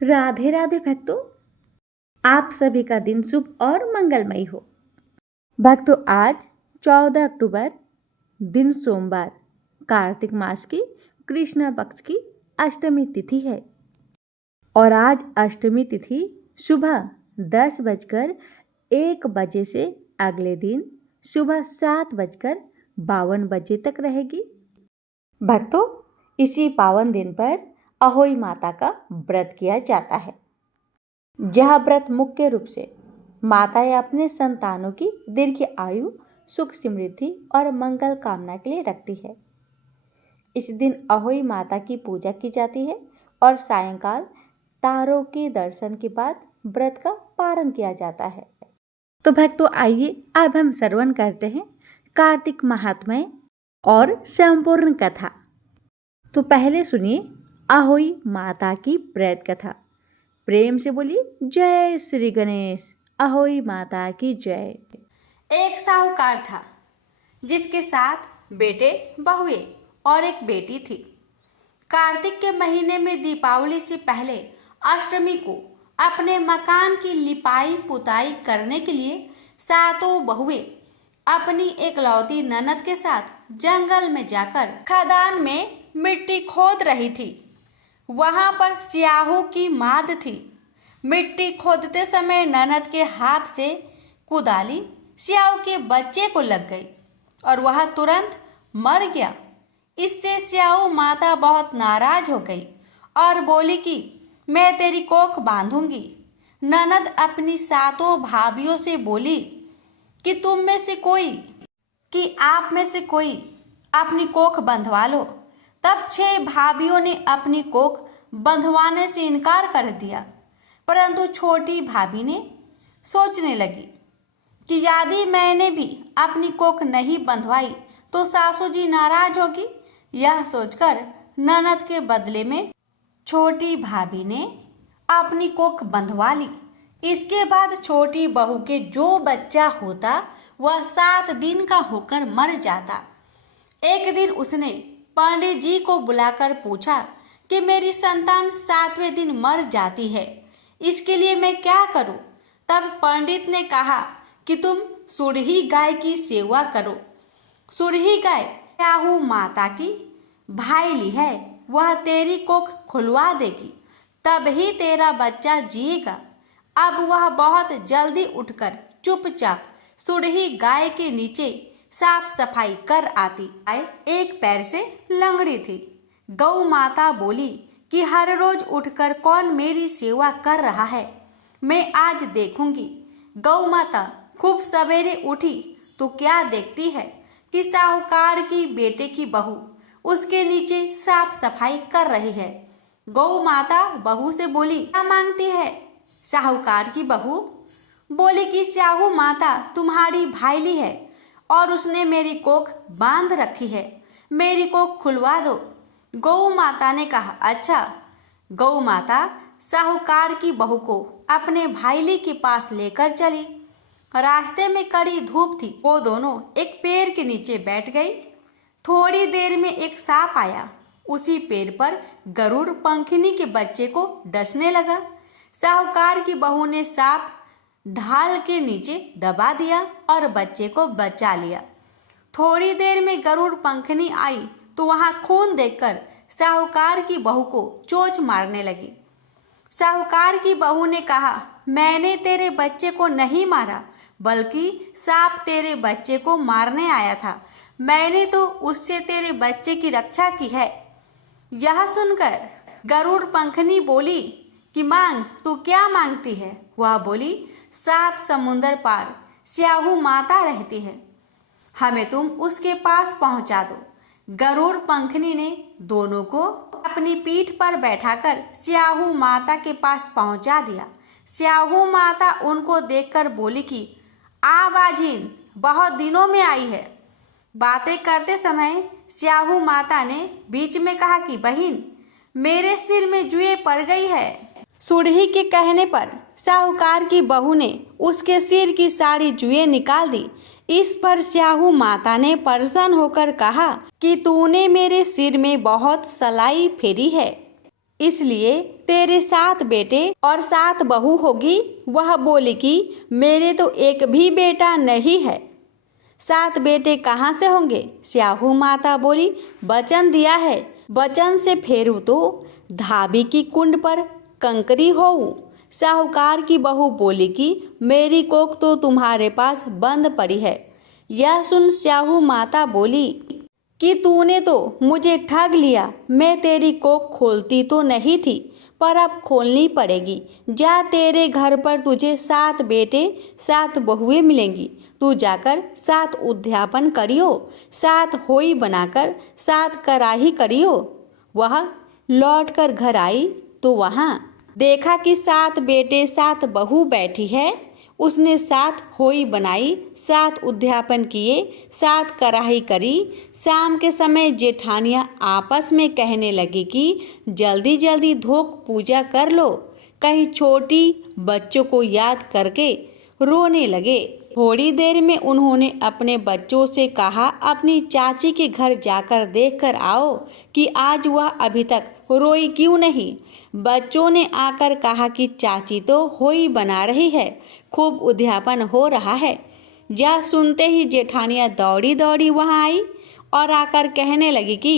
राधे राधे भक्तों, आप सभी का दिन शुभ और मंगलमय हो। भक्तों, आज 14 अक्टूबर दिन सोमवार, कार्तिक मास की कृष्ण पक्ष की अष्टमी तिथि है और आज अष्टमी तिथि सुबह 10:01 से अगले दिन सुबह 7:52 तक रहेगी। भक्तों, इसी पावन दिन पर अहोई माता का व्रत किया जाता है। यह व्रत मुख्य रूप से माताएं अपने संतानों की दीर्घ आयु, सुख समृद्धि और मंगल कामना के लिए रखती है। इस दिन अहोई माता की पूजा की जाती है और सायंकाल तारों के दर्शन के बाद व्रत का पारण किया जाता है। तो भक्तों, आइए अब हम श्रवण करते हैं कार्तिक महात्म्य और संपूर्ण कथा। तो पहले सुनिए अहोई माता की व्रत कथा। प्रेम से बोलिए जय श्री गणेश। अहोई माता की जय। एक साहूकार था जिसके साथ बेटे, बहुए और एक बेटी थी। कार्तिक के महीने में दीपावली से पहले अष्टमी को अपने मकान की लिपाई पुताई करने के लिए सातों बहुए अपनी एकलौती ननद के साथ जंगल में जाकर खदान में मिट्टी खोद रही थी। वहां पर स्याहू की माद थी। मिट्टी खोदते समय ननद के हाथ से कुदाली स्याहू के बच्चे को लग गई और वह तुरंत मर गया। इससे स्याहू माता बहुत नाराज हो गई और बोली कि मैं तेरी कोख बांधूंगी। ननद अपनी सातों भाभियों से बोली कि आप में से कोई अपनी कोख बंधवा लो। तब 6 भाभियों ने अपनी कोख बंधवाने से इनकार कर दिया, परंतु छोटी भाभी ने सोचने लगी कि यदि मैंने भी अपनी कोख नहीं बंधवाई तो सासू जी नाराज होगी। यह सोचकर ननद के बदले में छोटी भाभी ने अपनी कोख बंधवा ली। इसके बाद छोटी बहू के जो बच्चा होता वह 7 दिन का होकर मर जाता। एक दिन उसने पंडित जी को बुलाकर पूछा कि मेरी संतान 7वें दिन मर जाती है, इसके लिए मैं क्या करूं? तब पंडित ने कहा कि तुम सुरही गाय की सेवा करो। सुरही गाय स्याहू माता की भाईली है, वह तेरी कोख खुलवा देगी, तब ही तेरा बच्चा जिएगा। अब वह बहुत जल्दी उठकर चुपचाप सुरही गाय के नीचे साफ सफाई कर आती। गाय एक पैर से लंगड़ी थी। गौ माता बोली कि हर रोज उठकर कौन मेरी सेवा कर रहा है, मैं आज देखूंगी। गौ माता खूब सवेरे उठी तो क्या देखती है कि साहूकार की बेटे की बहू उसके नीचे साफ सफाई कर रही है। गौ माता बहू से बोली, क्या मांगती है? साहूकार की बहू बोली कि स्याहू माता तुम्हारी भाईली है और उसने मेरी कोख बांध रखी है, मेरी कोख खुलवा दो। गौ माता ने कहा, अच्छा। गौ माता साहूकार की बहू को अपने भाईली के पास लेकर चली। रास्ते में कड़ी धूप थी। वो दोनों एक पेड़ के नीचे बैठ गई। थोड़ी देर में एक सांप आया। उसी पेड़ पर गरुड़ पंखिनी के बच्चे को डसने लगा। साहूकार की बहू ने सांप ढाल के नीचे दबा दिया और बच्चे को बचा लिया। थोड़ी देर में गरुड़ पंखनी आई तो वहां खून देखकर साहूकार की बहू को चोंच मारने लगी। साहूकार की बहू ने कहा, मैंने तेरे बच्चे को नहीं मारा, बल्कि सांप तेरे बच्चे को मारने आया था। मैंने तो उससे तेरे बच्चे की रक्षा की है। यह सुनकर गरुड़ पंखनी बोली कि मांग, तू क्या मांगती है? वह बोली, 7 समुंदर पार स्याहू माता रहती है, हमें तुम उसके पास पहुंचा दो। गरुड़ पंखनी ने दोनों को अपनी पीठ पर बैठाकर स्याहू माता के पास पहुंचा दिया। स्याहू माता उनको देखकर बोली कि बाझिन बहुत दिनों में आई है। बातें करते समय स्याहू माता ने बीच में कहा कि बहिन, मेरे सिर में जुए पड़ गई है। सुरही के कहने पर साहूकार की बहू ने उसके सिर की सारी जुएं निकाल दी। इस पर स्याहू माता ने परेशान होकर कहा कि तूने मेरे सिर में बहुत सलाई फेरी है। इसलिए तेरे 7 बेटे और 7 बहू होगी। वह बोली कि मेरे तो एक भी बेटा नहीं है। 7 बेटे कहाँ से होंगे? स्याहू माता बोली, वचन दिया है, वचन से फेरू तो धाबी की कुंड पर कंकरी होऊ। साहूकार की बहू बोली कि मेरी कोख तो तुम्हारे पास बंद पड़ी है। यह सुन स्याहू माता बोली कि तूने तो मुझे ठग लिया। मैं तेरी कोख खोलती तो नहीं थी, पर अब खोलनी पड़ेगी। जा, तेरे घर पर तुझे 7 बेटे 7 बहुएं मिलेंगी। तू जाकर 7 उद्यापन करियो, 7 होई बनाकर 7 कराही करियो। वह लौटकर घर आई तो वहाँ देखा कि 7 बेटे 7 बहू बैठी है। उसने 7 होई बनाई, 7 उद्यापन किए, 7 कराही करी। शाम के समय जेठानियाँ आपस में कहने लगी कि जल्दी जल्दी धोक पूजा कर लो। कहीं छोटी बच्चों को याद करके रोने लगे। थोड़ी देर में उन्होंने अपने बच्चों से कहा, अपनी चाची के घर जाकर देख कर आओ कि आज वह अभी तक रोई क्यों नहीं। बच्चों ने आकर कहा कि चाची तो होई बना रही है, खूब उद्यापन हो रहा है। यह सुनते ही जेठानियाँ दौड़ी दौड़ी वहाँ आई और आकर कहने लगी कि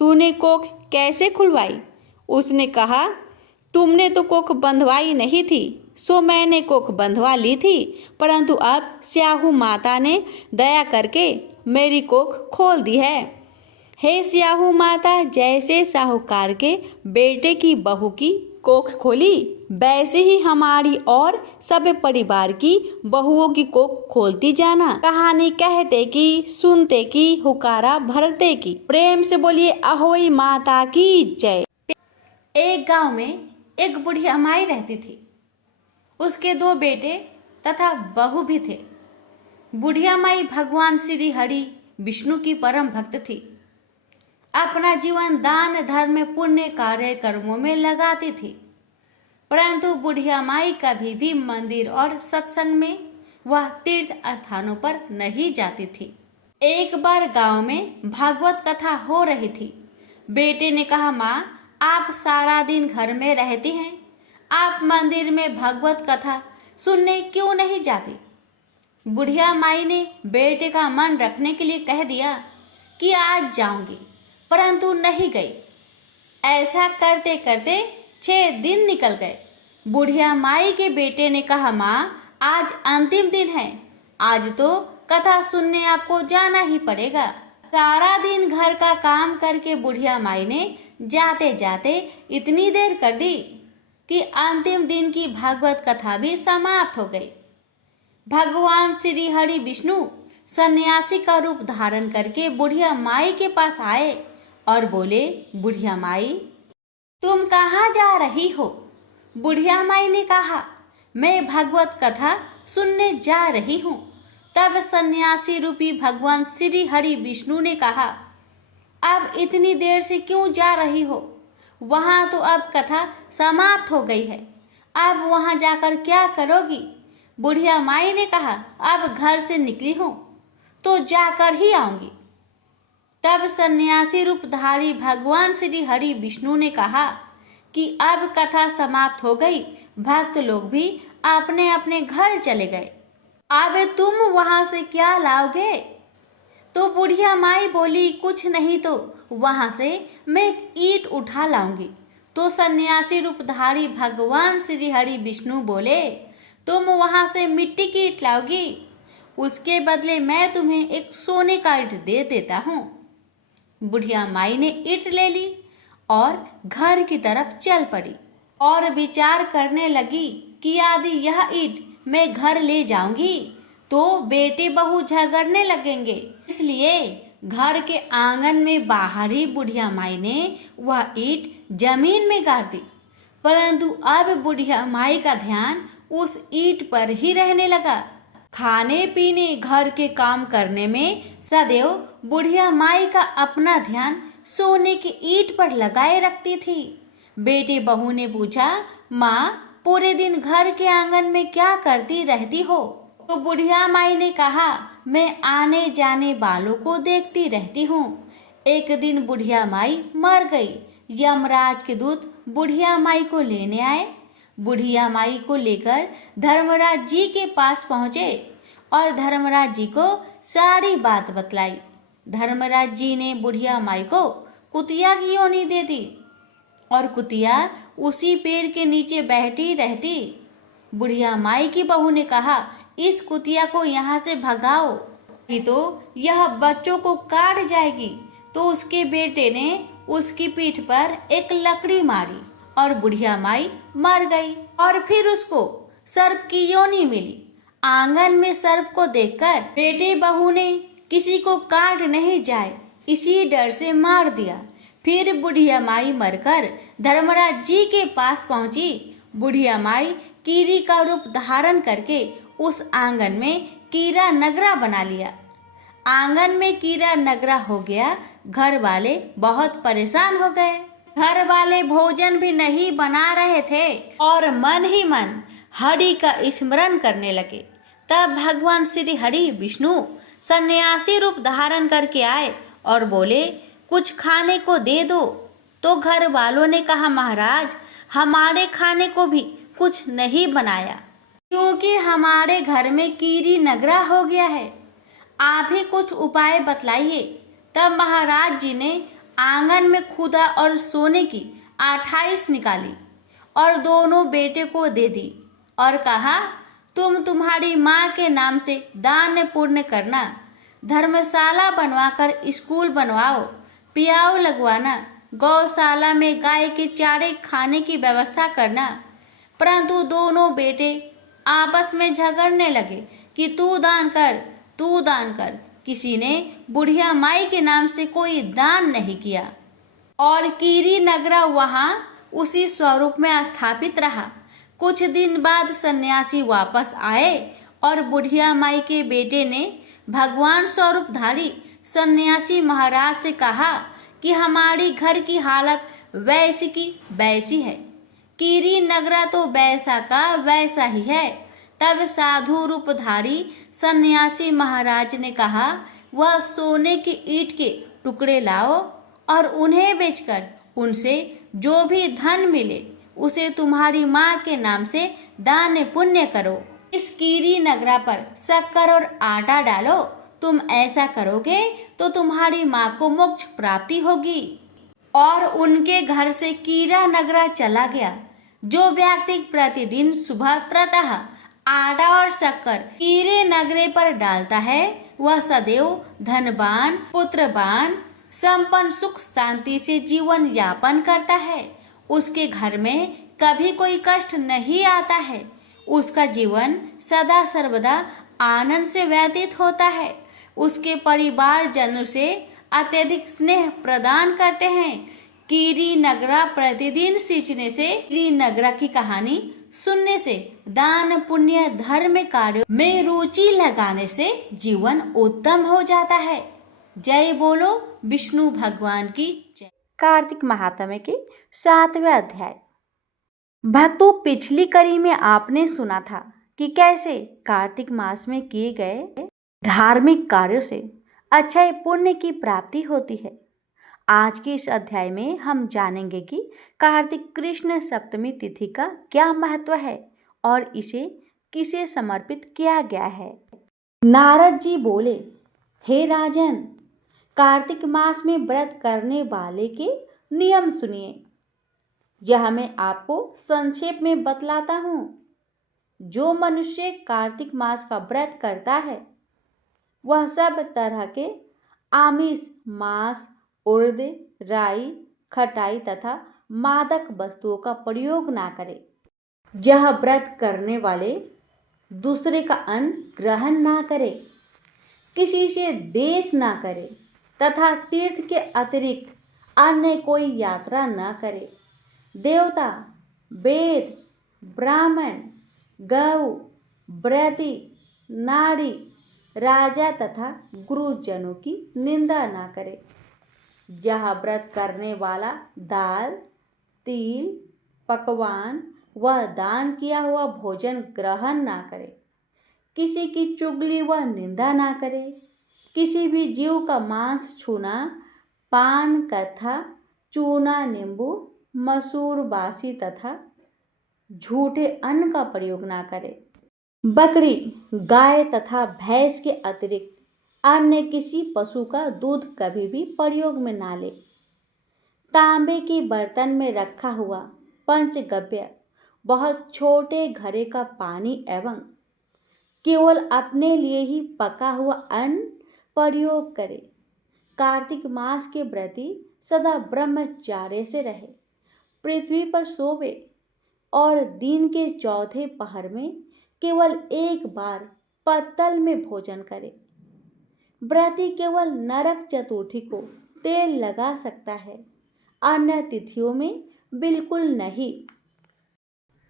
तूने कोख कैसे खुलवाई? उसने कहा, तुमने तो कोख बंधवाई नहीं थी, सो मैंने कोख बंधवा ली थी, परंतु अब स्याहू माता ने दया करके मेरी कोख खोल दी है। हे स्याहू माता, जैसे साहूकार के बेटे की बहू की कोख खोली, वैसे ही हमारी और सब परिवार की बहुओं की कोख खोलती जाना। कहानी कहते की, सुनते की, हुकारा भरते की। प्रेम से बोलिए अहोई माता की जय। एक गांव में एक बुढ़िया माई रहती थी। उसके 2 बेटे तथा बहू भी थे। बुढ़िया माई भगवान श्री हरि विष्णु की परम भक्त थी। अपना जीवन दान धर्म पुण्य कार्य कर्मों में लगाती थी, परंतु बुढ़िया माई कभी भी मंदिर और सत्संग में वह तीर्थ स्थानों पर नहीं जाती थी। एक बार गांव में भागवत कथा हो रही थी। बेटे ने कहा, माँ, आप सारा दिन घर में रहती हैं, आप मंदिर में भागवत कथा सुनने क्यों नहीं जाती? बुढ़िया माई ने बेटे का मन रखने के लिए कह दिया कि आज जाऊंगी, परंतु नहीं गई। ऐसा करते करते 6 दिन निकल गए। बुढ़िया माई के बेटे ने कहा, माँ, आज अंतिम दिन है, आज तो कथा सुनने आपको जाना ही पड़ेगा। सारा दिन घर का काम करके बुढ़िया माई ने जाते जाते इतनी देर कर दी कि अंतिम दिन की भागवत कथा भी समाप्त हो गई। भगवान श्री हरि विष्णु सन्यासी का रूप धारण करके बुढ़िया माई के पास आए और बोले, बुढ़िया माई, तुम कहाँ जा रही हो? बुढ़िया माई ने कहा, मैं भागवत कथा सुनने जा रही हूँ। तब सन्यासी रूपी भगवान श्री हरि विष्णु ने कहा, अब इतनी देर से क्यों जा रही हो? वहाँ तो अब कथा समाप्त हो गई है, अब वहाँ जाकर क्या करोगी? बुढ़िया माई ने कहा, अब घर से निकली हूँ तो जाकर ही आऊंगी। तब सन्यासी रूपधारी भगवान श्री हरि विष्णु ने कहा कि अब कथा समाप्त हो गई, भक्त लोग भी अपने अपने घर चले गए, अब तुम वहां से क्या लाओगे? तो बुढ़िया माई बोली, कुछ नहीं तो वहां से मैं एक ईंट उठा लाऊंगी। तो सन्यासी रूपधारी भगवान श्री हरि विष्णु बोले, तुम वहां से मिट्टी की ईंट लाओगी, उसके बदले मैं तुम्हें एक सोने का ईंट दे देता हूँ। बुढ़िया माई ने ईंट ले ली और घर की तरफ चल पड़ी और विचार करने लगी कि यदि यह ईंट मैं घर ले जाऊंगी तो बेटे बहू झगड़ने लगेंगे, इसलिए घर के आंगन में बाहर ही बुढ़िया माई ने वह ईंट जमीन में गाड़ दी। परंतु अब बुढ़िया माई का ध्यान उस ईंट पर ही रहने लगा। खाने पीने घर के काम करने में सदैव बुढ़िया माई का अपना ध्यान सोने की ईंट पर लगाए रखती थी। बेटे बहू ने पूछा, माँ, पूरे दिन घर के आंगन में क्या करती रहती हो? तो बुढ़िया माई ने कहा, मैं आने जाने वालों को देखती रहती हूँ। एक दिन बुढ़िया माई मर गई। यमराज के दूत बुढ़िया माई को लेने आए। बुढ़िया माई को लेकर धर्मराज जी के पास पहुंचे और धर्मराज जी को सारी बात बतलाई। धर्मराज जी ने बुढ़िया माई को कुतिया की योनी दे दी और कुतिया उसी पेड़ के नीचे बैठी रहती। बुढ़िया माई की बहू ने कहा, इस कुतिया को यहाँ से भगाओ, नहीं तो यह बच्चों को काट जाएगी। तो उसके बेटे ने उसकी पीठ पर एक लकड़ी मारी और बुढ़िया माई मर गई। और फिर उसको सर्प की योनि मिली। आंगन में सर्प को देखकर बेटे बहू ने किसी को काट नहीं जाए इसी डर से मार दिया। फिर बुढ़िया माई मरकर धर्मराज जी के पास पहुंची। बुढ़िया माई कीरी का रूप धारण करके उस आंगन में कीरा नगरा बना लिया। आंगन में कीरा नगरा हो गया। घर वाले बहुत परेशान हो गए। घर वाले भोजन भी नहीं बना रहे थे और मन ही मन हरि का स्मरण करने लगे। तब भगवान श्री हरि विष्णु सन्यासी रूप धारण करके आए और बोले, कुछ खाने को दे दो। तो घर वालों ने कहा, महाराज हमारे खाने को भी कुछ नहीं बनाया क्योंकि हमारे घर में कीरी नगरा हो गया है। आप ही कुछ उपाय बतलाइए। तब महाराज जी ने आंगन में खुदा और सोने की 28 निकाली और दोनों बेटे को दे दी और कहा, तुम तुम्हारी माँ के नाम से दान पुण्य करना, धर्मशाला बनवाकर स्कूल बनवाओ, पियाव लगवाना, गौशाला में गाय के चारे खाने की व्यवस्था करना। परंतु दोनों बेटे आपस में झगड़ने लगे कि तू दान कर, तू दान कर। किसी ने बुढ़िया माई के नाम से कोई दान नहीं किया और कीरी नगरा वहां उसी स्वरूप में स्थापित रहा। कुछ दिन बाद सन्यासी वापस आए और बुढ़िया माई के बेटे ने भगवान स्वरूपधारी सन्यासी महाराज से कहा कि हमारी घर की हालत वैसी की वैसी है, कीरी नगरा तो वैसा का वैसा ही है। तब साधु रूपधारी सन्यासी महाराज ने कहा, वह सोने की ईंट के टुकड़े लाओ और उन्हें बेचकर उनसे जो भी धन मिले उसे तुम्हारी माँ के नाम से दान पुण्य करो। इस कीरी नगरा पर शक्कर और आटा डालो। तुम ऐसा करोगे तो तुम्हारी माँ को मोक्ष प्राप्ति होगी। और उनके घर से कीरा नगरा चला गया। जो व्यक्ति प्रतिदिन सुबह प्रातः आटा और शक्कर कीरे नगरे पर डालता है वह सदैव धनवान, पुत्रवान, संपन्न, सुख शांति से जीवन यापन करता है। उसके घर में कभी कोई कष्ट नहीं आता है। उसका जीवन सदा सर्वदा आनंद से व्यतीत होता है। उसके परिवार जनों से अत्यधिक स्नेह प्रदान करते हैं। कीरी नगरा प्रतिदिन सींचने से, कीरी नगरा की कहानी सुनने से, दान पुण्य धर्म कार्यों में रुचि लगाने से जीवन उत्तम हो जाता है। जय बोलो विष्णु भगवान की जय। कार्तिक महात्म्य के 7वें अध्याय। भक्तों, पिछली कड़ी में आपने सुना था कि कैसे कार्तिक मास में किए गए धार्मिक कार्यों से अक्षय पुण्य की प्राप्ति होती है। आज के इस अध्याय में हम जानेंगे कि कार्तिक कृष्ण सप्तमी तिथि का क्या महत्व है और इसे किसे समर्पित किया गया है। नारद जी बोले, हे राजन, कार्तिक मास में व्रत करने वाले के नियम सुनिए। यह मैं आपको संक्षेप में बतलाता हूँ। जो मनुष्य कार्तिक मास का व्रत करता है वह सब तरह के आमिष, मांस, उर्द, राई, खटाई तथा मादक वस्तुओं का प्रयोग ना करे। यह व्रत करने वाले दूसरे का अन्न ग्रहण ना करे, किसी से देश ना करे तथा तीर्थ के अतिरिक्त अन्य कोई यात्रा न करे। देवता, वेद, ब्राह्मण, गौ, व्रती, नारी, राजा तथा गुरुजनों की निंदा ना करे। यह व्रत करने वाला दाल, तिल, पकवान व दान किया हुआ भोजन ग्रहण ना करे, किसी की चुगली व निंदा ना करे, किसी भी जीव का मांस छूना, पान तथा चूना, नींबू, मसूर, बासी तथा झूठे अन्न का प्रयोग ना करें। बकरी, गाय तथा भैंस के अतिरिक्त अन्य किसी पशु का दूध कभी भी प्रयोग में ना लें। तांबे के बर्तन में रखा हुआ पंचगव्य, बहुत छोटे घड़े का पानी एवं केवल अपने लिए ही पका हुआ अन्न प्रयोग करें। कार्तिक मास के व्रती सदा ब्रह्मचार्य से रहे, पृथ्वी पर सोवे और दिन के चौथे पहर में केवल एक बार पत्तल में भोजन करे। व्रती केवल नरक चतुर्थी को तेल लगा सकता है, अन्य तिथियों में बिल्कुल नहीं।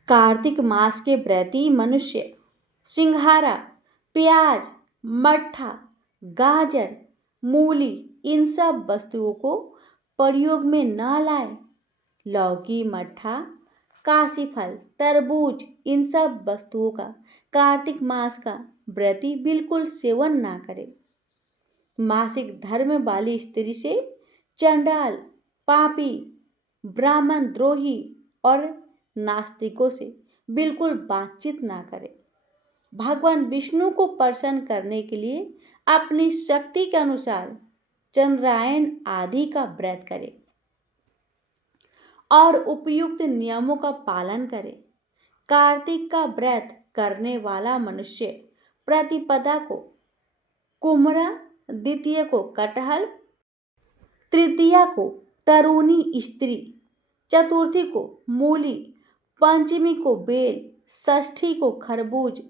कार्तिक मास के व्रती मनुष्य सिंघारा, प्याज, मट्ठा, गाजर, मूली इन सब वस्तुओं को प्रयोग में न लाए। लौकी, मट्ठा, काशीफल, तरबूज इन सब वस्तुओं का कार्तिक मास का व्रती बिल्कुल सेवन ना करे। मासिक धर्म वाली स्त्री से चंडाल, पापी, ब्राह्मण द्रोही और नास्तिकों से बिल्कुल बातचीत ना करे। भगवान विष्णु को प्रसन्न करने के लिए अपनी शक्ति के अनुसार चंद्रायन आदि का व्रत करें और उपयुक्त नियमों का पालन करें। कार्तिक का व्रत करने वाला मनुष्य प्रतिपदा को कुम्हरा, द्वितीय को कटहल, तृतीया को तरुणी स्त्री, चतुर्थी को मूली, पंचमी को बेल, षष्ठी को खरबूज,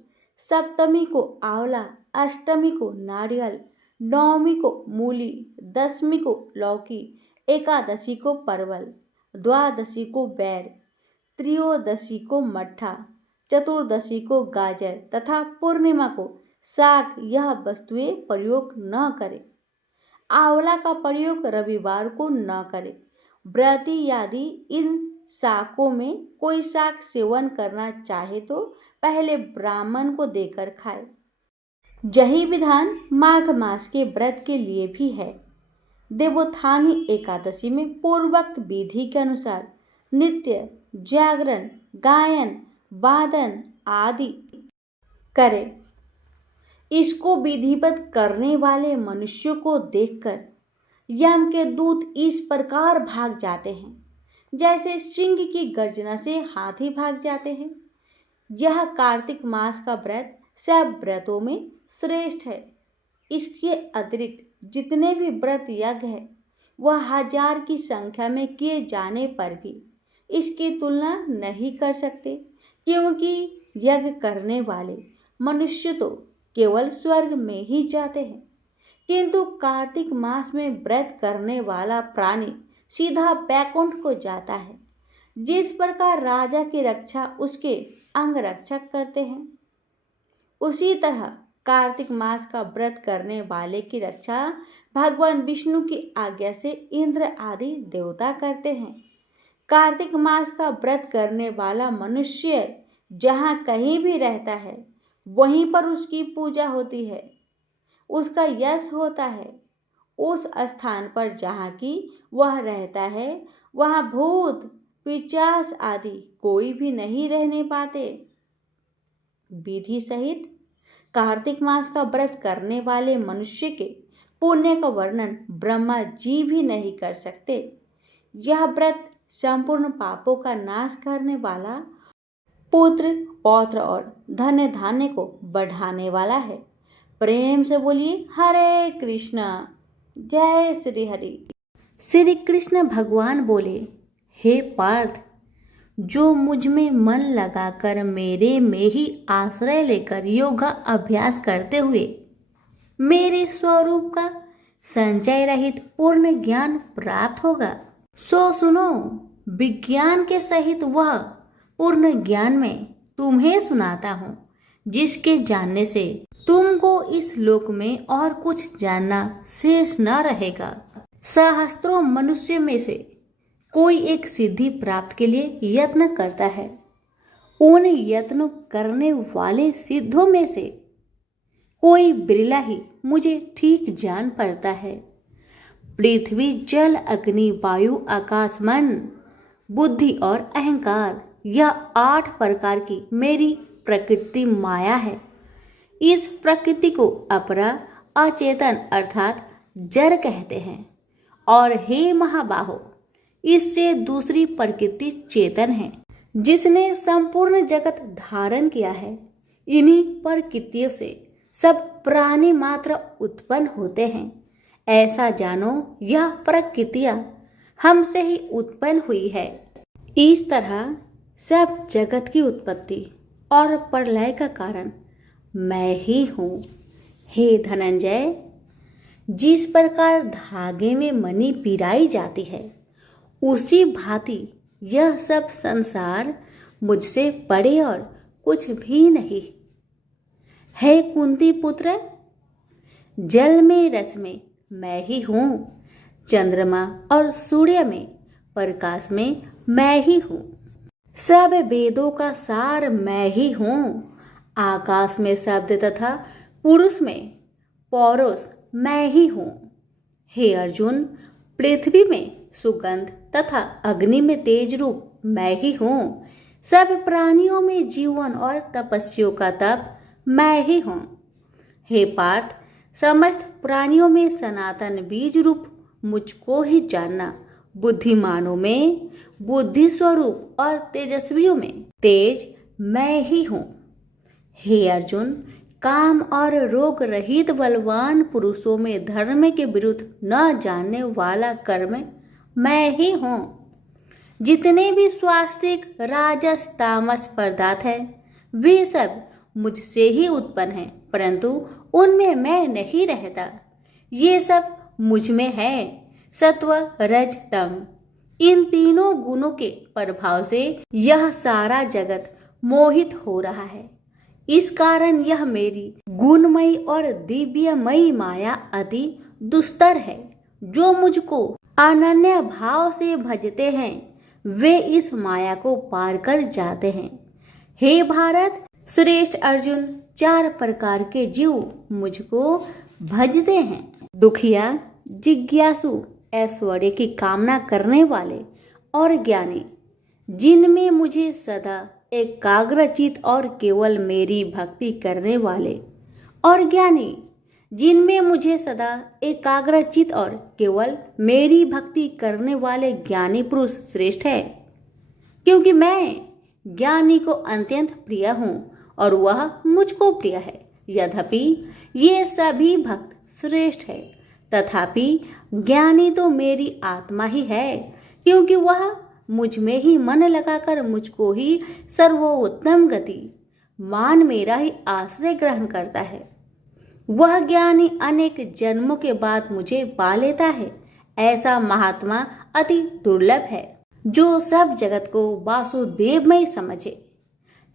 सप्तमी को आंवला, अष्टमी को नारियल, नवमी को मूली, दसवीं को लौकी, एकादशी को परवल, द्वादशी को बैर, त्रयोदशी को मट्ठा, चतुर्दशी को गाजर तथा पूर्णिमा को साग यह वस्तुएं प्रयोग न करें। आंवला का प्रयोग रविवार को न करें। व्रती यदि इन शाकों में कोई शाक सेवन करना चाहे तो पहले ब्राह्मण को देकर खाए। यही विधान माघ मास के व्रत के लिए भी है। देवोत्थानी एकादशी में पूर्वोक्त विधि के अनुसार नित्य जागरण, गायन, वादन आदि करें। इसको विधिवत करने वाले मनुष्यों को देखकर यम के दूत इस प्रकार भाग जाते हैं जैसे सिंह की गर्जना से हाथी भाग जाते हैं। यह कार्तिक मास का व्रत सब व्रतों में श्रेष्ठ है। इसके अतिरिक्त जितने भी व्रत यज्ञ है वह 1000 की संख्या में किए जाने पर भी इसकी तुलना नहीं कर सकते, क्योंकि यज्ञ करने वाले मनुष्य तो केवल स्वर्ग में ही जाते हैं, किंतु कार्तिक मास में व्रत करने वाला प्राणी सीधा बैकुंठ को जाता है। जिस प्रकार राजा की रक्षा उसके अंगरक्षक करते हैं, उसी तरह कार्तिक मास का व्रत करने वाले की रक्षा भगवान विष्णु की आज्ञा से इंद्र आदि देवता करते हैं। कार्तिक मास का व्रत करने वाला मनुष्य जहाँ कहीं भी रहता है वहीं पर उसकी पूजा होती है, उसका यश होता है। उस स्थान पर जहाँ की वह रहता है वहाँ भूत, पिशाच आदि कोई भी नहीं रहने पाते। विधि सहित कार्तिक मास का व्रत करने वाले मनुष्य के पुण्य का वर्णन ब्रह्मा जी भी नहीं कर सकते। यह व्रत संपूर्ण पापों का नाश करने वाला, पुत्र, पौत्र और धन धान्य को बढ़ाने वाला है। प्रेम से बोलिए हरे कृष्ण, जय श्री हरि। श्री कृष्ण भगवान बोले, हे पार्थ, जो मुझ में मन लगाकर मेरे में ही आश्रय लेकर योगा अभ्यास करते हुए मेरे स्वरूप का संचय रहित पूर्ण ज्ञान प्राप्त होगा, सो सुनो, विज्ञान के सहित वह पूर्ण ज्ञान में तुम्हें सुनाता हूँ, जिसके जानने से तुमको इस लोक में और कुछ जानना शेष न रहेगा। सहस्त्रों मनुष्य में से कोई एक सिद्धि प्राप्त के लिए यत्न करता है। उन यत्न करने वाले सिद्धों में से कोई बिरला ही मुझे ठीक जान पड़ता है। पृथ्वी, जल, अग्नि, वायु, आकाश, मन, बुद्धि और अहंकार, यह 8 प्रकार की मेरी प्रकृति माया है। इस प्रकृति को अपरा अचेतन अर्थात जड़ कहते हैं। और हे महाबाहो, इससे दूसरी प्रकृति चेतन है, जिसने संपूर्ण जगत धारण किया है। इन्हीं प्रकृतियों से सब प्राणी मात्र उत्पन्न होते हैं। ऐसा जानो, यह प्रकृतियां हमसे ही उत्पन्न हुई है। इस तरह सब जगत की उत्पत्ति और प्रलय का कारण मैं ही हूँ। हे धनंजय, जिस प्रकार धागे में मणि पिराई जाती है, उसी भांति यह सब संसार मुझसे परे और कुछ भी नहीं। हे कुंती पुत्र, जल में रस में मैं ही हूँ, चंद्रमा और सूर्य में प्रकाश में मैं ही हूँ, सब वेदों का सार मैं ही हूँ, आकाश में शब्द तथा पुरुष में पौरुष मैं ही हूँ। हे अर्जुन, पृथ्वी में सुगंध तथा अग्नि में तेज रूप मैं ही हूँ, सब प्राणियों में जीवन और तपस्वियों का तप मैं ही हूँ। हे पार्थ, समस्त प्राणियों में सनातन बीज रूप मुझको ही जानना, बुद्धिमानों में बुद्धि स्वरूप और तेजस्वियों में तेज मैं ही हूँ। हे अर्जुन, काम और रोग रहित बलवान पुरुषों में धर्म के विरुद्ध न जानने वाला कर्म मैं ही हूँ। जितने भी स्वास्तिक राजस तामस पदार्थ है, वे सब मुझसे ही उत्पन्न हैं, परंतु उनमें मैं नहीं रहता। ये सब मुझ में है। सत्व, रज, तम, इन तीनों गुणों के प्रभाव से यह सारा जगत मोहित हो रहा है। इस कारण यह मेरी गुणमयी और दिव्यमयी माया अति दुस्तर है। जो मुझको अनन्य भाव से भजते हैं, वे इस माया को पार कर जाते हैं। हे भारत श्रेष्ठ अर्जुन, 4 प्रकार के जीव मुझको भजते हैं। दुखिया, जिज्ञासु, ऐश्वर्य की कामना करने वाले और ज्ञानी, जिनमें मुझे सदा एकाग्रचित और केवल मेरी भक्ति करने वाले, और ज्ञानी, जिनमें मुझे सदा एकाग्रचित और केवल मेरी भक्ति करने वाले ज्ञानी पुरुष श्रेष्ठ है। क्योंकि मैं ज्ञानी को अत्यंत प्रिय हूँ और वह मुझको प्रिय है। यद्यपि ये सभी भक्त श्रेष्ठ है, तथापि ज्ञानी तो मेरी आत्मा ही है, क्योंकि वह मुझ में ही मन लगाकर मुझको ही सर्वोत्तम गति मान मेरा ही आश्रय ग्रहण करता है। वह ज्ञानी अनेक जन्मों के बाद मुझे पा लेता है। ऐसा महात्मा अति दुर्लभ है, जो सब जगत को वासुदेवमय समझे।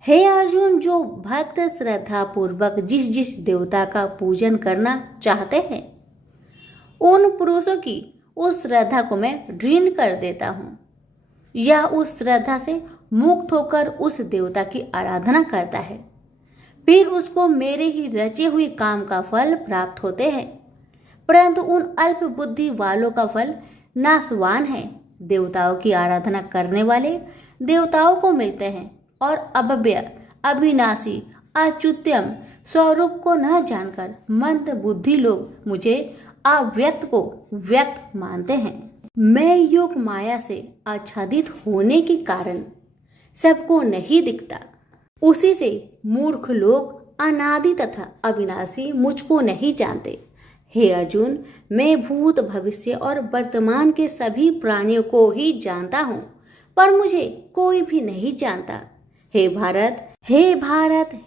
हे अर्जुन, जो भक्त श्रद्धा पूर्वक जिस जिस देवता का पूजन करना चाहते हैं, उन पुरुषों की उस श्रद्धा को मैं ऋण कर देता हूँ। यह उस श्रद्धा से मुक्त होकर उस देवता की आराधना करता है, फिर उसको मेरे ही रचे हुए काम का फल प्राप्त होते हैं। परंतु उन अल्प बुद्धि वालों का फल नाशवान है। देवताओं की आराधना करने वाले देवताओं को मिलते हैं और अव्यय, अविनाशी, अच्युत्यम स्वरूप को न जानकर मंद बुद्धि लोग मुझे अव्यक्त को व्यक्त मानते हैं। मैं योग माया से आच्छादित होने के कारण सबको नहीं दिखता। उसी से मूर्ख लोग अनादि तथा अविनाशी मुझको नहीं जानते। हे अर्जुन, मैं भूत, भविष्य और वर्तमान के सभी प्राणियों को ही जानता हूँ, पर मुझे कोई भी नहीं जानता। हे भारत,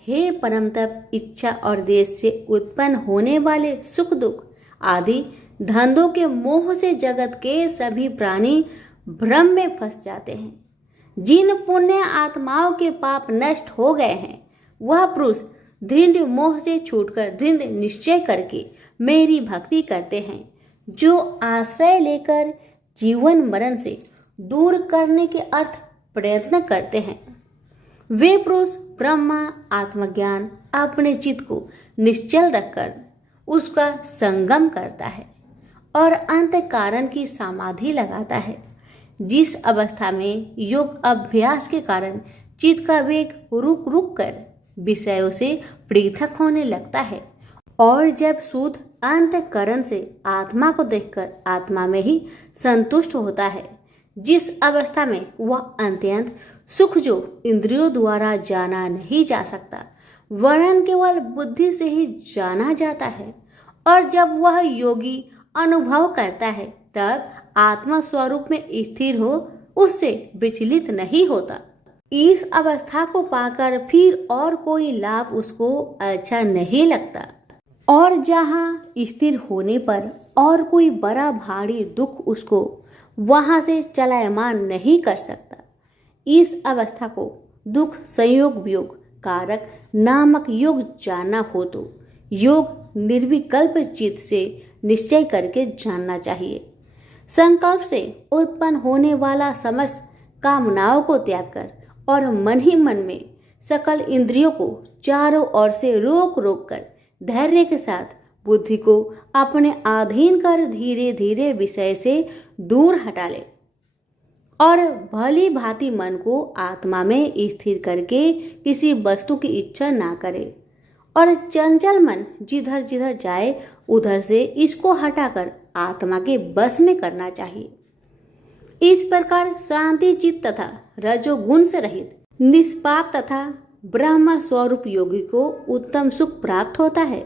हे परम तप, इच्छा और देश से उत्पन्न होने वाले सुख दुख आदि धंधों के मोह से जगत के सभी प्राणी भ्रम में फंस जाते हैं। जिन पुण्य आत्माओं के पाप नष्ट हो गए हैं, वह पुरुष दृढ़ मोह से छूटकर दृढ़ निश्चय करके मेरी भक्ति करते हैं, जो आश्रय लेकर जीवन मरण से दूर करने के अर्थ प्रयत्न करते हैं। वे पुरुष ब्रह्मा आत्मज्ञान अपने चित्त को निश्चल रखकर उसका संगम करता है और अंत कारण की समाधि लगाता है, जिस अवस्था में योग अभ्यास के कारण चित्त का वेग रुक रुक कर विषयों से पृथक होने लगता है और जब शुद्ध अंतःकरण से आत्मा को देखकर आत्मा में ही संतुष्ट होता है, जिस अवस्था में वह अत्यंत सुख जो इंद्रियों द्वारा जाना नहीं जा सकता वरन केवल बुद्धि से ही जाना जाता है, और जब वह योगी अनुभव करता है तब आत्मा स्वरूप में स्थिर हो उससे विचलित नहीं होता। इस अवस्था को पाकर फिर और कोई लाभ उसको अच्छा नहीं लगता, और जहाँ स्थिर होने पर और कोई बड़ा भारी दुख उसको वहां से चलायमान नहीं कर सकता। इस अवस्था को दुख संयोग वियोग कारक नामक योग जानना हो तो योग निर्विकल्प चित्त से निश्चय करके जानना चाहिए। संकल्प से उत्पन्न होने वाला समस्त कामनाओं को त्याग कर और मन ही मन में सकल इंद्रियों को चारों ओर से रोक रोक कर धैर्य के साथ बुद्धि को अपने अधीन कर धीरे धीरे विषय से दूर हटा ले और भली भांति मन को आत्मा में स्थिर करके किसी वस्तु की इच्छा ना करे, और चंचल मन जिधर जिधर जाए उधर से इसको हटाकर आत्मा के बस में करना चाहिए। इस प्रकार शांति चित्त तथा रजोगुण से रहित निष्पाप तथा ब्रह्म स्वरूप योगी को उत्तम सुख प्राप्त होता है।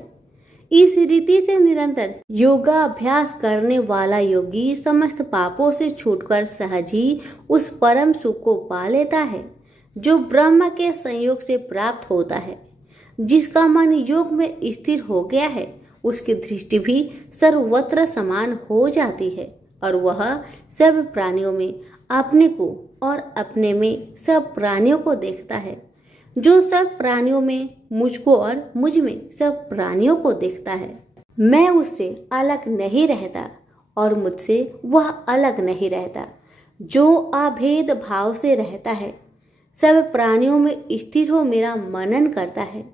इस रीति से निरंतर योगाभ्यास करने वाला योगी समस्त पापों से छूटकर सहज ही उस परम सुख को पा लेता है जो ब्रह्म के संयोग से प्राप्त होता है। जिसका मन योग में स्थिर हो गया है उसकी दृष्टि भी सर्वत्र समान हो जाती है और वह सब प्राणियों में अपने को और अपने में सब प्राणियों को देखता है, जो सब प्राणियों में मुझको और मुझ में सब प्राणियों को देखता है। मैं उससे अलग नहीं रहता और मुझसे वह अलग नहीं रहता। जो अभेद भाव से रहता है सब प्राणियों में स्थिर हो मेरा मनन करता है,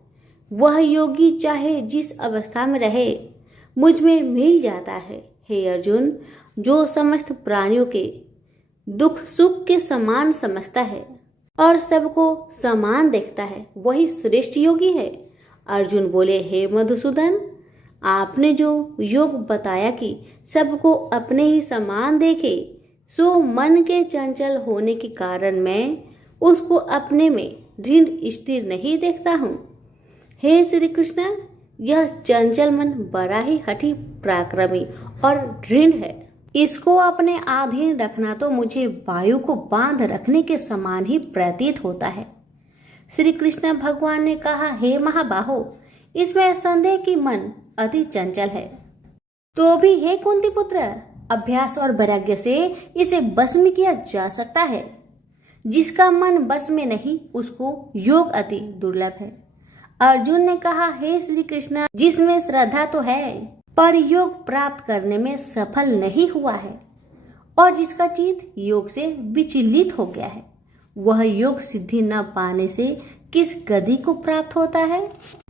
वह योगी चाहे जिस अवस्था में रहे मुझ में मिल जाता है। हे अर्जुन, जो समस्त प्राणियों के दुख सुख के समान समझता है और सबको समान देखता है वही श्रेष्ठ योगी है। अर्जुन बोले, हे मधुसूदन, आपने जो योग बताया कि सबको अपने ही समान देखे सो मन के चंचल होने के कारण मैं उसको अपने में दृढ़ स्थिर नहीं देखता हूँ। हे श्री कृष्ण, यह चंचल मन बड़ा ही हठी पराक्रमी और दृढ़ है। इसको अपने अधीन रखना तो मुझे वायु को बांध रखने के समान ही प्रतीत होता है। श्री कृष्ण भगवान ने कहा, हे महाबाहो, इसमें संदेह कि मन अति चंचल है, तो भी हे कुंती पुत्र, अभ्यास और वैराग्य से इसे बस में किया जा सकता है। जिसका मन बस में नहीं उसको योग अति दुर्लभ है। अर्जुन ने कहा, हे श्री कृष्ण, जिसमें श्रद्धा तो है पर योग प्राप्त करने में सफल नहीं हुआ है और जिसका चित्त योग से विचलित हो गया है, वह योग सिद्धि न पाने से किस गति को प्राप्त होता है?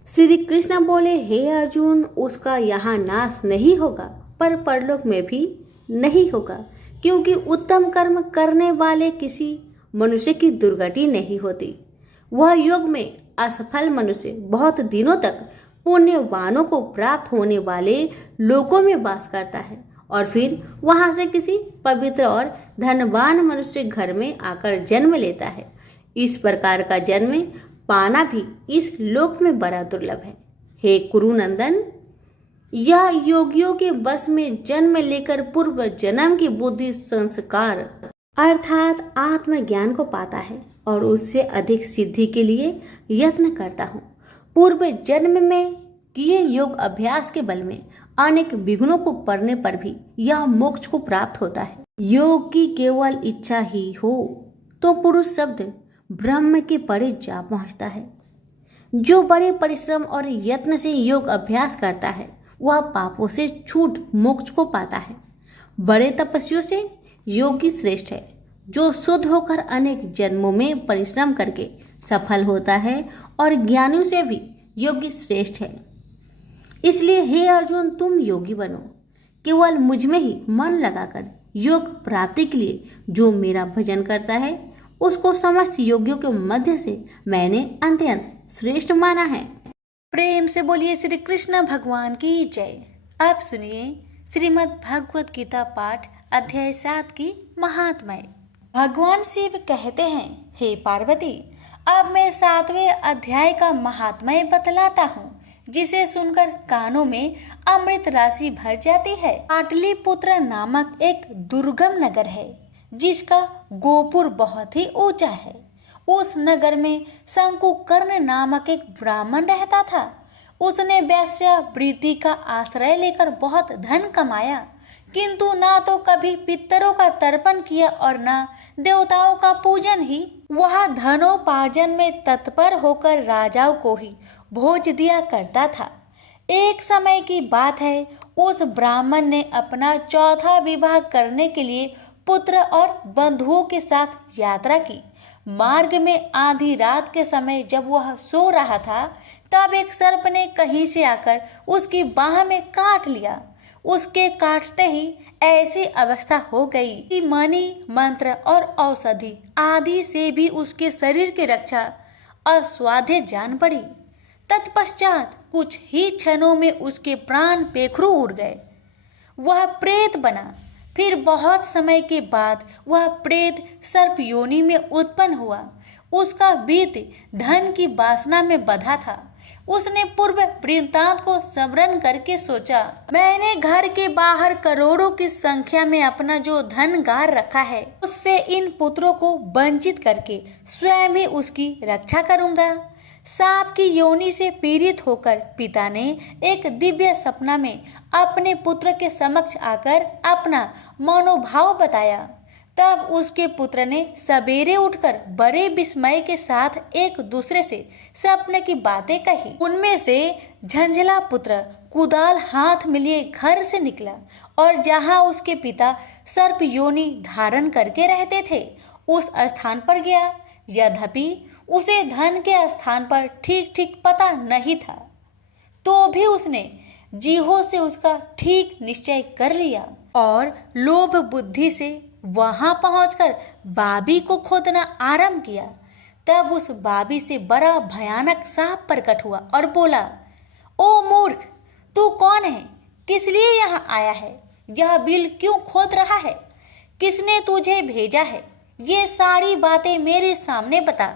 श्री कृष्ण बोले, हे अर्जुन, उसका यहाँ नाश नहीं होगा पर परलोक में भी नहीं होगा, क्योंकि उत्तम कर्म करने वाले किसी मनुष्य की दुर्गति नहीं होती। वह योग में असफल मनुष्य बहुत दिनों तक पुण्यवानों को प्राप्त होने वाले लोकों में वास करता है और फिर वहां से किसी पवित्र और धनवान मनुष्य घर में आकर जन्म लेता है। इस प्रकार का जन्म पाना भी इस लोक में बड़ा दुर्लभ है। हे कुरुनंदन, यह योगियों के बस में जन्म लेकर पूर्व जन्म की बुद्धि संस्कार अर्थात आत्मज्ञान को पाता है और उससे अधिक सिद्धि के लिए यत्न करता हूँ। पूर्व जन्म में किए योग अभ्यास के बल में अनेक विघ्नों को पड़ने पर भी यह मोक्ष को प्राप्त होता है। योग की केवल इच्छा ही हो तो पुरुष शब्द ब्रह्म के परे जा पहुंचता है। जो बड़े परिश्रम और यत्न से योग अभ्यास करता है वह पापों से छूट मोक्ष को पाता है। बड़े तपस्वियों से योगी श्रेष्ठ है। जो शुद्ध होकर अनेक जन्मों में परिश्रम करके सफल होता है और ज्ञानियों से भी योगी श्रेष्ठ है। इसलिए हे अर्जुन, तुम योगी बनो, केवल मुझ में ही मन लगाकर योग प्राप्ति के लिए जो मेरा भजन करता है उसको समस्त योगियों के मध्य से मैंने अत्यंत श्रेष्ठ माना है। प्रेम से बोलिए श्री कृष्ण भगवान की जय। अब सुनिए श्रीमद् भगवत गीता पाठ अध्याय 7 की महात्म्य। भगवान शिव कहते हैं, हे पार्वती, अब मैं 7वें अध्याय का महात्म्य बतलाता हूँ, जिसे सुनकर कानों में अमृत राशि भर जाती है। पाटलिपुत्र नामक एक दुर्गम नगर है, जिसका गोपुर बहुत ही ऊंचा है। उस नगर में शंकुकर्ण नामक एक ब्राह्मण रहता था। उसने वैश्यावृत्ति का आश्रय लेकर बहुत धन कमाया, किंतु ना तो कभी पितरों का तर्पण किया और न देवताओं का पूजन ही। वह धनोपार्जन में तत्पर होकर राजाओं को ही भोज दिया करता था। एक समय की बात है, उस ब्राह्मण ने अपना चौथा विवाह करने के लिए पुत्र और बंधुओं के साथ यात्रा की। मार्ग में आधी रात के समय जब वह सो रहा था, तब एक सर्प ने कहीं से आकर उसकी बाह में काट लिया। उसके काटते ही ऐसी अवस्था हो गई कि मणि, मंत्र और औषधि आदि से भी उसके शरीर की रक्षा असाध्य जान पड़ी। तत्पश्चात कुछ ही क्षणों में उसके प्राण पेखरू उड़ गए। वह प्रेत बना। फिर बहुत समय के बाद वह प्रेत सर्प योनि में उत्पन्न हुआ। उसका बीत धन की वासना में बंधा था। उसने पूर्व वृत्तांत को स्मरण करके सोचा, मैंने घर के बाहर करोड़ों की संख्या में अपना जो धन गार रखा है, उससे इन पुत्रों को वंचित करके स्वयं ही उसकी रक्षा करूंगा। सांप की योनि से पीड़ित होकर पिता ने एक दिव्य सपना में अपने पुत्र के समक्ष आकर अपना मनोभाव बताया। तब उसके पुत्र ने सवेरे उठकर बड़े विस्मय के साथ एक दूसरे से सपने की बातें कही। उनमें से झंझला पुत्र कुदाल हाथ में लिए घर से निकला और जहां उसके पिता सर्प योनि धारण करके रहते थे, उस स्थान पर गया। यद्यपि उसे धन के स्थान पर ठीक ठीक पता नहीं था, तो भी उसने जीहो से उसका ठीक निश्चय कर लिया और लोभ बुद्धि से वहां पहुंचकर बाबी को खोदना आरंभ किया। तब उस बाबी से बड़ा भयानक सांप प्रकट हुआ और बोला, ओ मूर्ख, तू कौन है? किस लिए यहाँ आया है? यह बिल क्यों खोद रहा है? किसने तुझे भेजा है? ये सारी बातें मेरे सामने बता।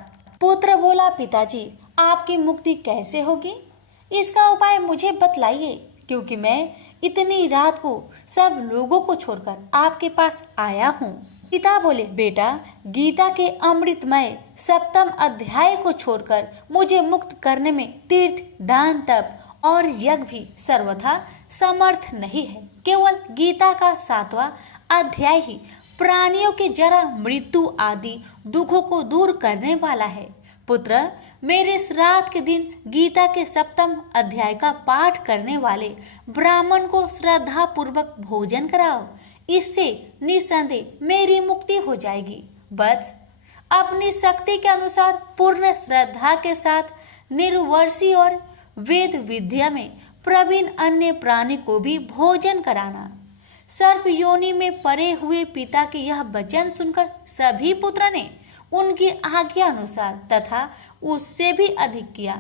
पुत्र बोला, पिताजी, आपकी मुक्ति कैसे होगी? इसका उपाय मुझे बतलाइए, क्योंकि मैं इतनी रात को सब लोगों को छोड़कर आपके पास आया हूँ। पिता बोले, बेटा, गीता के अमृतमय 7वें अध्याय को छोड़कर मुझे मुक्त करने में तीर्थ, दान, तप और यज्ञ भी सर्वथा समर्थ नहीं है। केवल गीता का 7वां अध्याय ही प्राणियों के जरा, मृत्यु आदि दुखों को दूर करने वाला है। पुत्र, मेरे श्राद्ध के दिन गीता के 7वें अध्याय का पाठ करने वाले ब्राह्मण को श्रद्धा पूर्वक भोजन कराओ। इससे निसंदेह मेरी मुक्ति हो जाएगी। बस अपनी शक्ति के अनुसार पूर्ण श्रद्धा के साथ निर्वर्षी और वेद विद्या में प्रवीण अन्य प्राणी को भी भोजन कराना। सर्प योनि में पड़े हुए पिता के यह वचन सुनकर सभी पुत्र ने उनकी आज्ञा अनुसार तथा उससे भी अधिक किया।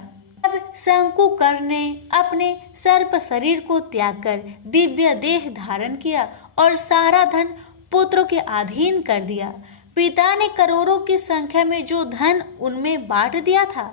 अब शंकुकर्ण ने अपने सर्प शरीर को त्याग कर दिव्य देह धारण किया और सारा धन पुत्रों के अधीन कर दिया। पिता ने करोड़ों की संख्या में जो धन उनमें बांट दिया था,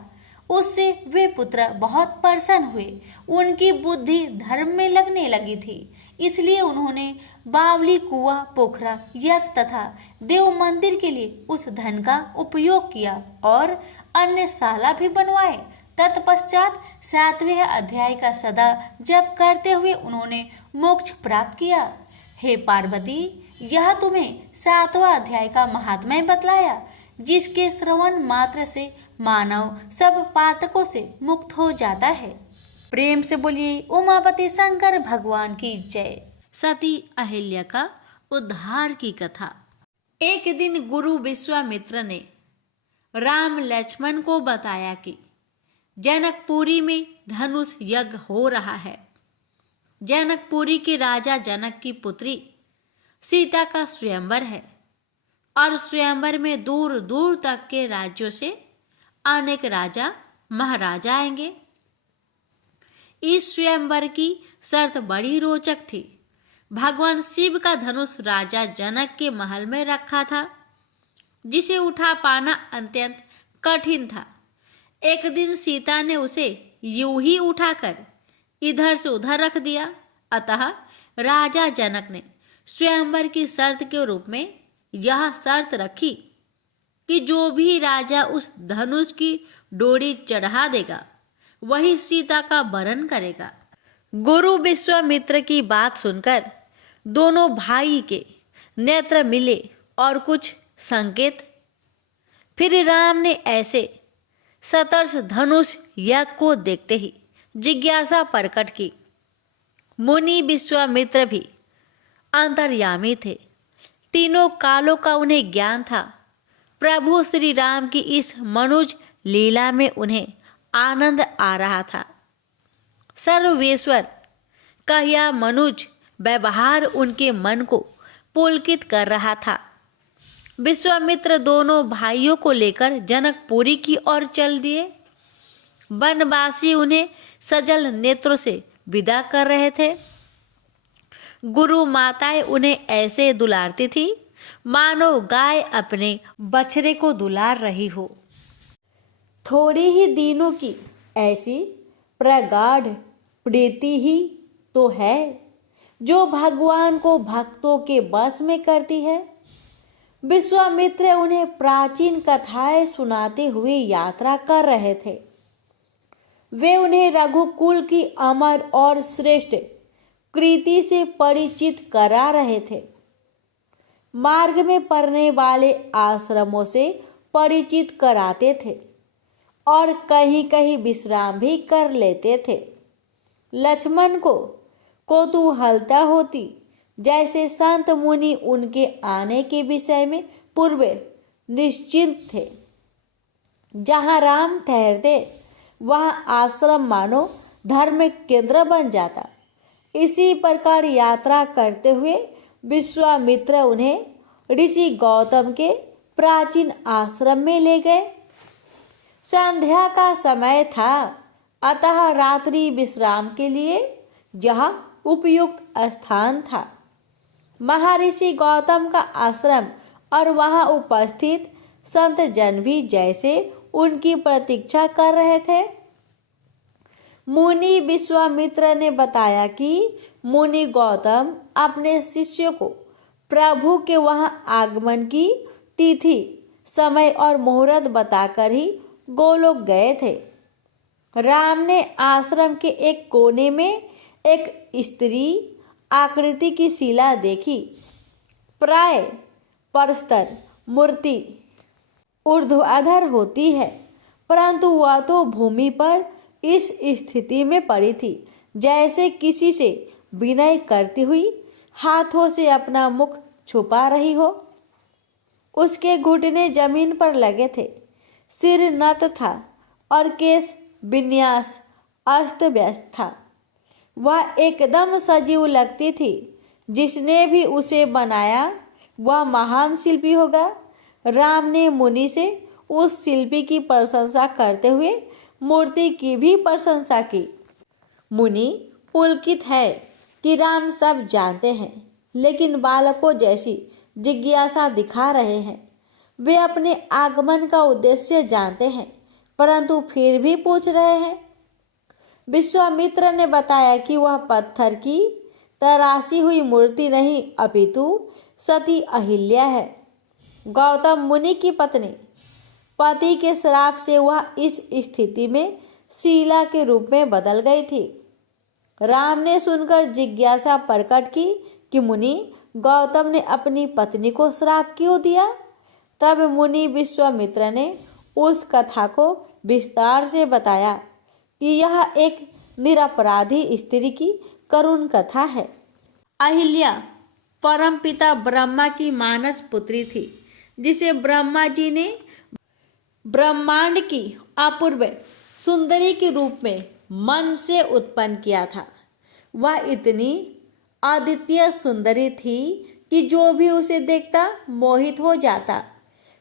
उससे वे पुत्र बहुत प्रसन्न हुए। उनकी बुद्धि धर्म में लगने लगी थी, इसलिए उन्होंने बावली, कुआं, पोखरा, यज्ञ तथा देव मंदिर के लिए उस धन का उपयोग किया और अन्य शाला भी बनवाए। तत्पश्चात 7वें अध्याय का सदा जप करते हुए उन्होंने मोक्ष प्राप्त किया। हे पार्वती, यह तुम्हें 7वां अध्याय का महात्म्य बतलाया, जिसके श्रवण मात्र से मानव सब पातकों से मुक्त हो जाता है। प्रेम से बोलिए उमापति शंकर भगवान की जय। सती अहिल्या का उद्धार की कथा। एक दिन गुरु विश्वामित्र ने राम लक्ष्मण को बताया कि जनकपुरी में धनुष यज्ञ हो रहा है। जनकपुरी के राजा जनक की पुत्री सीता का स्वयंवर है और स्वयंवर में दूर दूर तक के राज्यों से अनेक राजा महाराजा आएंगे। इस स्वयंवर की शर्त बड़ी रोचक थी। भगवान शिव का धनुष राजा जनक के महल में रखा था, जिसे उठा पाना अत्यंत कठिन था। एक दिन सीता ने उसे यूं ही उठाकर इधर से उधर रख दिया। अतः राजा जनक ने स्वयंवर की शर्त के रूप में यह शर्त रखी कि जो भी राजा उस धनुष की डोरी चढ़ा देगा वही सीता का वरण करेगा। गुरु विश्वामित्र की बात सुनकर दोनों भाई के नेत्र मिले और कुछ संकेत। फिर राम ने ऐसे सतर्ष धनुष यज्ञ को देखते ही जिज्ञासा प्रकट की। मुनि विश्वामित्र भी अंतर्यामी थे। तीनों कालों का उन्हें ज्ञान था। प्रभु श्री राम की इस मनुज लीला में उन्हें आनंद आ रहा था। सर्वेश्वर का यह मनुज व्यवहार उनके मन को पुलकित कर रहा था। विश्वामित्र दोनों भाइयों को लेकर जनकपुरी की ओर चल दिए। वनवासी उन्हें सजल नेत्रों से विदा कर रहे थे। गुरु माताएं उन्हें ऐसे दुलारती थी मानो गाय अपने बछड़े को दुलार रही हो। थोड़े ही दिनों की ऐसी प्रगाढ़ प्रीति ही तो है जो भगवान को भक्तों के बस में करती है। विश्वामित्र उन्हें प्राचीन कथाएं सुनाते हुए यात्रा कर रहे थे। वे उन्हें रघुकुल की अमर और श्रेष्ठ कृति से परिचित करा रहे थे। मार्ग में पड़ने वाले आश्रमों से परिचित कराते थे और कहीं कहीं विश्राम भी कर लेते थे। लक्ष्मण को कौतूहलता होती जैसे संत मुनि उनके आने के विषय में पूर्व निश्चिंत थे। जहाँ राम ठहरते वहाँ आश्रम मानो धर्म केंद्र बन जाता। इसी प्रकार यात्रा करते हुए विश्वामित्र उन्हें ऋषि गौतम के प्राचीन आश्रम में ले गए। संध्या का समय था, अतः रात्रि विश्राम के लिए यह उपयुक्त स्थान था। महर्षि गौतम का आश्रम और वहां उपस्थित संत जन भी जैसे उनकी प्रतीक्षा कर रहे थे। मुनि विश्वामित्र ने बताया कि मुनि गौतम अपने शिष्य को प्रभु के वहां आगमन की तिथि, समय और मुहूर्त बताकर ही गोलोक गए थे। राम ने आश्रम के एक कोने में एक स्त्री आकृति की शिला देखी। प्राय परस्तर मूर्ति ऊर्ध्वाधर होती है, परंतु वह तो भूमि पर इस स्थिति में पड़ी थी जैसे किसी से विनय करती हुई हाथों से अपना मुख छुपा रही हो। उसके घुटने जमीन पर लगे थे, सिर नत था और केश विन्यास अस्त व्यस्त था। वह एकदम सजीव लगती थी। जिसने भी उसे बनाया वह महान शिल्पी होगा। राम ने मुनि से उस शिल्पी की प्रशंसा करते हुए मूर्ति की भी प्रशंसा की। मुनि पुलकित है कि राम सब जानते हैं, लेकिन बालकों जैसी जिज्ञासा दिखा रहे हैं। वे अपने आगमन का उद्देश्य जानते हैं, परंतु फिर भी पूछ रहे हैं। विश्वामित्र ने बताया कि वह पत्थर की तराशी हुई मूर्ति नहीं, अपितु सती अहिल्या है, गौतम मुनि की पत्नी। पति के श्राप से वह इस स्थिति में शीला के रूप में बदल गई थी। राम ने सुनकर जिज्ञासा प्रकट की कि मुनि, गौतम ने अपनी पत्नी को श्राप क्यों दिया? तब मुनि विश्वामित्र ने उस कथा को विस्तार से बताया कि यह एक निरपराधी स्त्री की करुण कथा है। अहिल्या परमपिता ब्रह्मा की मानस पुत्री थी, जिसे ब्रह्मा जी ने ब्रह्मांड की अपूर्व सुंदरी के रूप में मन से उत्पन्न किया था। वह इतनी अद्वितीय सुंदरी थी कि जो भी उसे देखता मोहित हो जाता।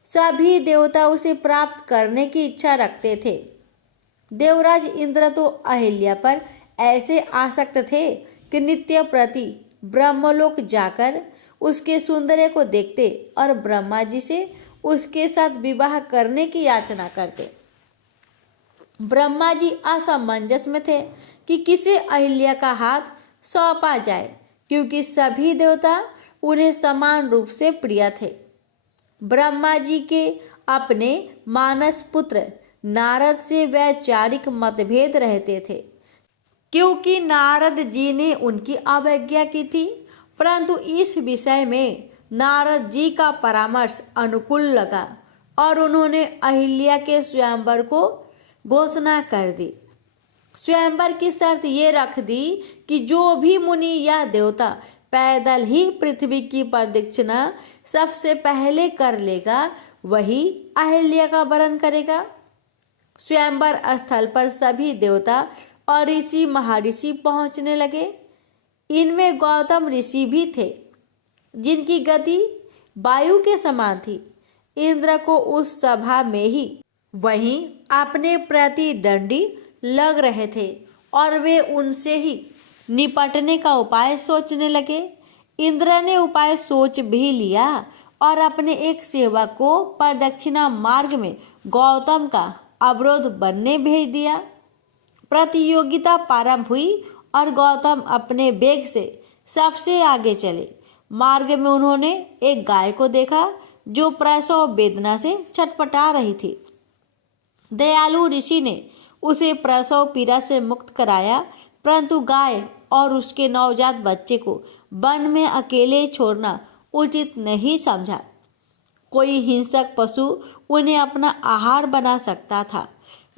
सभी देवता उसे प्राप्त करने की इच्छा रखते थे। देवराज इंद्र तो अहिल्या पर ऐसे आसक्त थे कि नित्य प्रति ब्रह्मलोक जाकर उसके सौंदर्य को देखते और ब्रह्मा जी से उसके साथ विवाह करने की याचना करते। ब्रह्मा जी असमंजस में थे कि किसे अहिल्या का हाथ सौंपा जाए, क्योंकि सभी देवता उन्हें समान रूप से प्रिय थे। ब्रह्मा जी के अपने मानस पुत्र नारद से वैचारिक मतभेद रहते थे, क्योंकि नारद जी ने उनकी अवज्ञा की थी, परंतु इस विषय में नारद जी का परामर्श अनुकूल लगा और उन्होंने अहिल्या के स्वयंवर को घोषणा कर दी। स्वयंवर की शर्त ये रख दी कि जो भी मुनि या देवता पैदल ही पृथ्वी की प्रदक्षिणा सबसे पहले कर लेगा, वही अहिल्या का वरण करेगा। स्वयंवर स्थल पर सभी देवता और ऋषि महर्षि पहुंचने लगे। इनमें गौतम ऋषि भी थे, जिनकी गति वायु के समान थी। इंद्र को उस सभा में ही वहीं अपने प्रति दंडी लग रहे थे और वे उनसे ही निपटने का उपाय सोचने लगे। इंद्र ने उपाय सोच भी लिया और अपने एक सेवक को प्रदक्षिणा मार्ग में गौतम का अवरोध बनने भेज दिया। प्रतियोगिता प्रारंभ हुई और गौतम अपने वेग से सबसे आगे चले। मार्ग में उन्होंने एक गाय को देखा जो प्रसव वेदना से छटपटा रही थी। दयालु ऋषि ने उसे प्रसव पीड़ा से मुक्त कराया, परंतु गाय और उसके नवजात बच्चे को वन में अकेले छोड़ना उचित नहीं समझा। कोई हिंसक पशु उन्हें अपना आहार बना सकता था।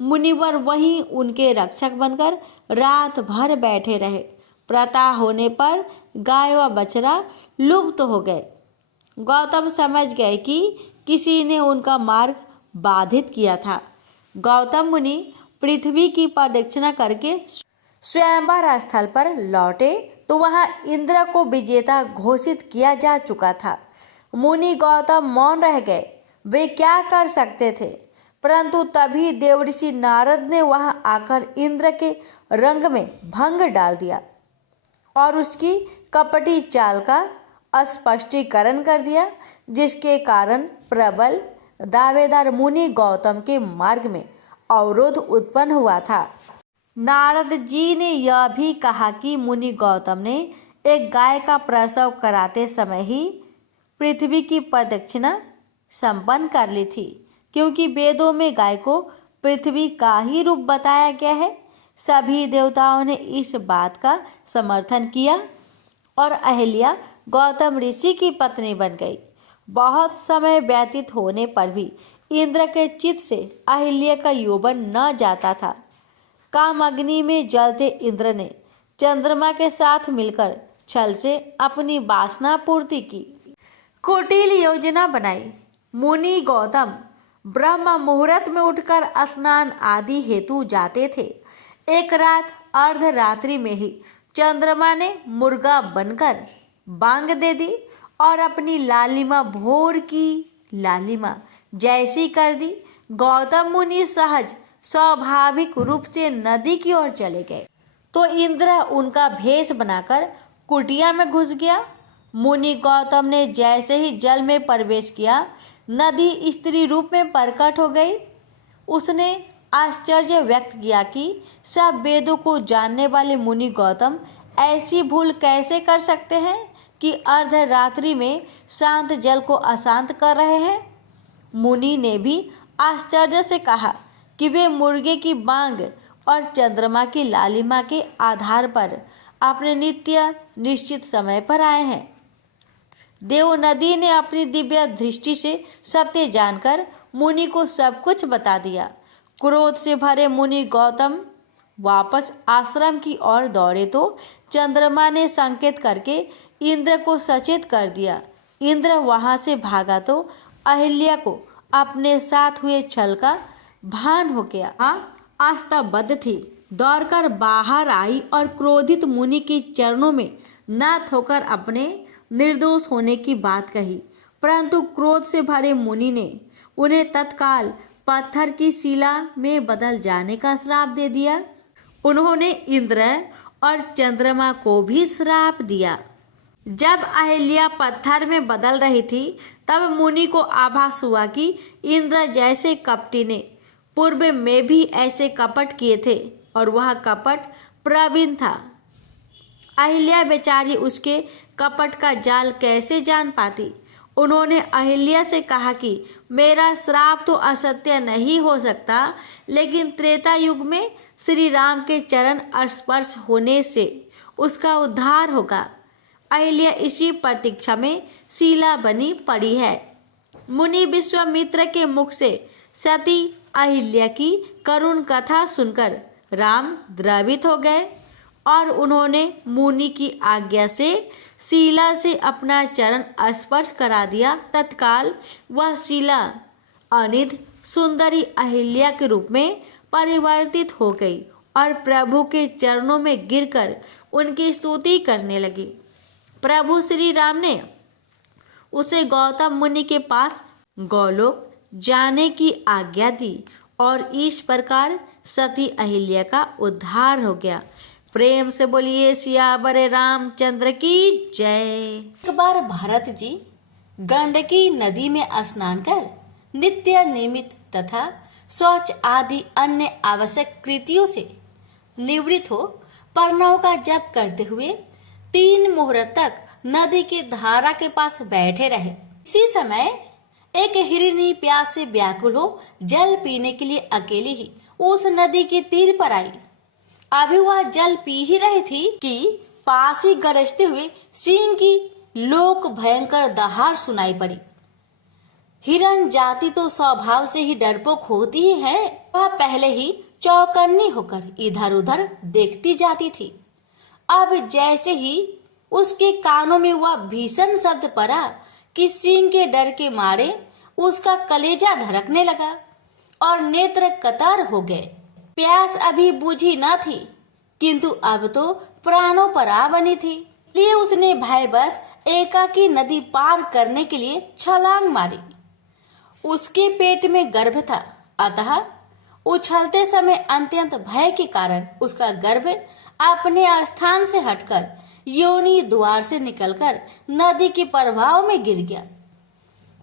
मुनिवर वहीं उनके रक्षक बनकर रात भर बैठे रहे। प्रातः होने पर गाय व बछड़ा लुप्त हो गए। गौतम समझ गए कि किसी ने उनका मार्ग बाधित किया था। गौतम मुनि पृथ्वी की प्रदक्षिणा करके स्वयंवर स्थल पर लौटे तो वहां इंद्र को विजेता घोषित किया जा चुका था। मुनि गौतम मौन रह गए। वे क्या कर सकते थे? परंतु तभी देवऋषि नारद ने वहां आकर इंद्र के रंग में भंग डाल दिया और उसकी कपटी चाल का स्पष्टीकरण कर दिया, जिसके कारण प्रबल दावेदार मुनि गौतम के मार्ग में अवरोध उत्पन्न हुआ था। नारद जी ने यह भी कहा कि मुनि गौतम ने एक गाय का प्रसव कराते समय ही पृथ्वी की प्रदक्षिणा संपन्न कर ली थी, क्योंकि वेदों में गाय को पृथ्वी का ही रूप बताया गया है। सभी देवताओं ने इस बात का समर्थन किया और अहिल्या गौतम ऋषि की पत्नी बन गई। बहुत समय व्यतीत होने पर भी इंद्र के चित्त से अहिल्या का यौवन न जाता था। काम अग्नि में जलते इंद्र ने चंद्रमा के साथ मिलकर छल से अपनी वासना पूर्ति की। कुटिल योजना बनाई। मुनि गौतम ब्रह्म मुहूर्त में उठकर स्नान आदि हेतु जाते थे। एक रात अर्धरात्रि में ही चंद्रमा ने मुर्गा बनकर बांग दे दी और अपनी लालिमा भोर की लालिमा जैसी कर दी। गौतम मुनि सहज स्वाभाविक रूप से नदी की ओर चले गए तो इंद्र उनका भेष बनाकर कुटिया में घुस गया। मुनि गौतम ने जैसे ही जल में प्रवेश किया, नदी स्त्री रूप में प्रकट हो गई। उसने आश्चर्य व्यक्त किया कि सब वेदों को जानने वाले मुनि गौतम ऐसी भूल कैसे कर सकते हैं कि अर्धरात्रि में शांत जल को अशांत कर रहे हैं। मुनि ने भी आश्चर्य से कहा कि वे मुर्गे की बांग और चंद्रमा की लालिमा के आधार पर अपने नित्य निश्चित समय पर आए हैं। देव नदी ने अपनी दिव्य दृष्टि से सत्य जानकर मुनि को सब कुछ बता दिया। क्रोध से भरे मुनि गौतम वापस आश्रम की ओर दौड़े तो चंद्रमा ने संकेत करके इंद्र को सचेत कर दिया। इंद्र वहां से भागा तो अहिल्या को अपने साथ हुए छल का भान हो गया। स्तब्ध थी, दौड़कर बाहर आई और क्रोधित मुनि के चरणों में नत होकर अपने निर्दोष होने की बात कही। परंतु क्रोध से भरे मुनि ने उन्हें तत्काल पत्थर की शिला में बदल जाने का श्राप दे दिया। उन्होंने इंद्र और चंद्रमा को भी श्राप दिया। जब अहिल्या पत्थर में बदल रही थी तब मुनि को आभास हुआ कि इंद्र जैसे कपटी ने पूर्व में भी ऐसे कपट किए थे और वह कपट प्रवीण था। अहिल्या बेचारी उसके कपट का जाल कैसे जान पाती। उन्होंने अहिल्या से कहा कि मेरा श्राप तो असत्य नहीं हो सकता, लेकिन त्रेता युग में श्री राम के चरण स्पर्श होने से उसका उद्धार होगा। अहिल्या इसी प्रतीक्षा में शिला बनी पड़ी है। मुनि विश्वामित्र के मुख से सती अहिल्या की करुण कथा सुनकर राम द्रवित हो गए और उन्होंने मुनि की आज्ञा से शिला से अपना चरण स्पर्श करा दिया। तत्काल वह शिला अनिध सुंदरी अहिल्या के रूप में परिवर्तित हो गई और प्रभु के चरणों में गिरकर उनकी स्तुति करने लगी। प्रभु श्री राम ने उसे गौतम मुनि के पास गोलोक जाने की आज्ञा दी और इस प्रकार सती अहिल्या का उद्धार हो गया। प्रेम से बोलिए सियावर रामचंद्र की जय। एक बार भरत जी गंडकी नदी में स्नान कर नित्य नियमित तथा शौच आदि अन्य आवश्यक कृतियों से निवृत्त हो प्रणव का जप करते हुए 3 मुहूर्त तक नदी की धारा के पास बैठे रहे। इसी समय एक हिरनी प्यास से व्याकुल हो जल पीने के लिए अकेली ही उस नदी के तीर पर आई। अभी वह जल पी ही रही थी कि पास ही गरजते हुए सिंह की लोक भयंकर दहाड़ सुनाई पड़ी। हिरण जाति तो स्वभाव से ही डरपोक होती ही है। वह पहले ही चौकन्नी होकर इधर उधर देखती जाती थी। अब जैसे ही उसके कानों में वह भीषण शब्द पड़ा कि सिंह के डर के मारे उसका कलेजा धड़कने लगा और नेत्र कतार हो गए। प्यास अभी बुझी न थी, किंतु अब तो प्राणों पर आ बनी थी। इसलिए उसने भयवश एकाकी नदी पार करने के लिए छलांग मारी। उसके पेट में गर्भ था, अतः उछलते समय अत्यंत भय के कारण उसका गर्भ अपने स्थान से हटकर योनि द्वार से निकलकर नदी के प्रवाह में गिर गया।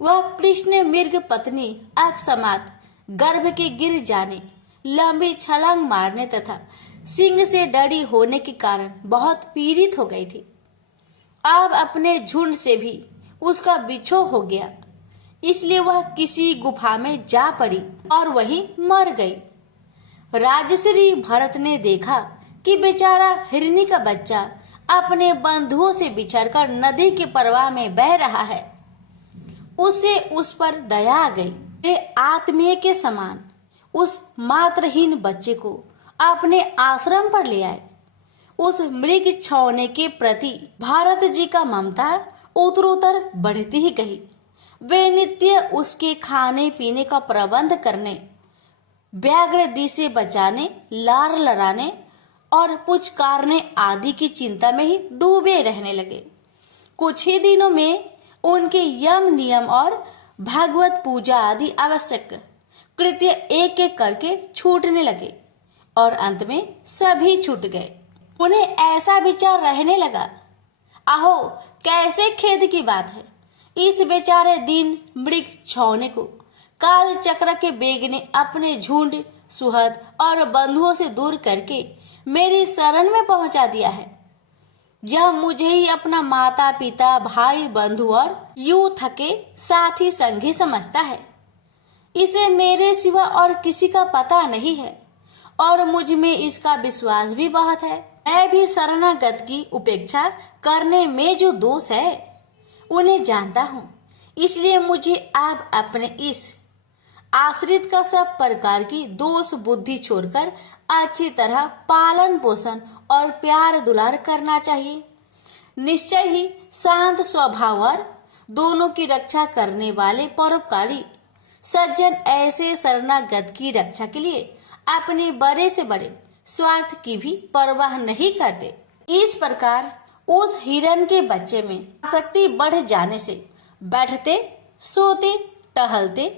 वह कृष्ण मृग पत्नी अकस्मात गर्भ के गिर जाने, लंबी छलांग मारने तथा सिंह से डरी होने के कारण बहुत पीड़ित हो गई थी। अब अपने झुंड से भी उसका बिछोह हो गया, इसलिए वह किसी गुफा में जा पड़ी और वहीं मर गई। राजश्री भरत ने देखा कि बेचारा हिरनी का बच्चा अपने बंधुओं से बिछड़कर नदी के प्रवाह में बह रहा है। उसे उस पर दया आ गई। वे आत्मीय के समान उस मात्रहीन बच्चे को अपने आश्रम पर ले आए। उस मृग छौने के प्रति भारत जी का ममता उत्तरोत्तर बढ़ती ही गई। वे नित्य उसके खाने पीने का प्रबंध करने, व्याघ्र दिशे बचाने, लार लड़ाने और पुचकारने आदि की चिंता में ही डूबे रहने लगे। कुछ ही दिनों में उनके यम नियम और भागवत पूजा आदि आवश्यक कृत्य एक एक करके छूटने लगे और अंत में सभी छूट गए। उन्हें ऐसा विचार रहने लगा, आहो कैसे खेद की बात है, इस बेचारे दीन मृग छौने को काल चक्र के बेग ने अपने झुंड, सुहद और बंधुओं से दूर करके मेरी शरण में पहुंचा दिया है। यह मुझे ही अपना माता पिता, भाई, बंधु और यूं थके साथी संगी समझता है। इसे मेरे सिवा और किसी का पता नहीं है और मुझ में इसका विश्वास भी बहुत है। मैं भी शरणागत की उपेक्षा करने में जो दोष है उन्हें जानता हूँ, इसलिए मुझे आप अपने इस आश्रित का सब प्रकार की दोष बुद्धि छोड़कर अच्छी तरह पालन पोषण और प्यार दुलार करना चाहिए। निश्चय ही शांत स्वभाव और दोनों की रक्षा करने वाले परोपकारी सज्जन ऐसे शरणागत की रक्षा के लिए अपने बड़े से बड़े स्वार्थ की भी परवाह नहीं करते। इस प्रकार उस हिरण के बच्चे में आसक्ति बढ़ जाने से बैठते, सोते, टहलते,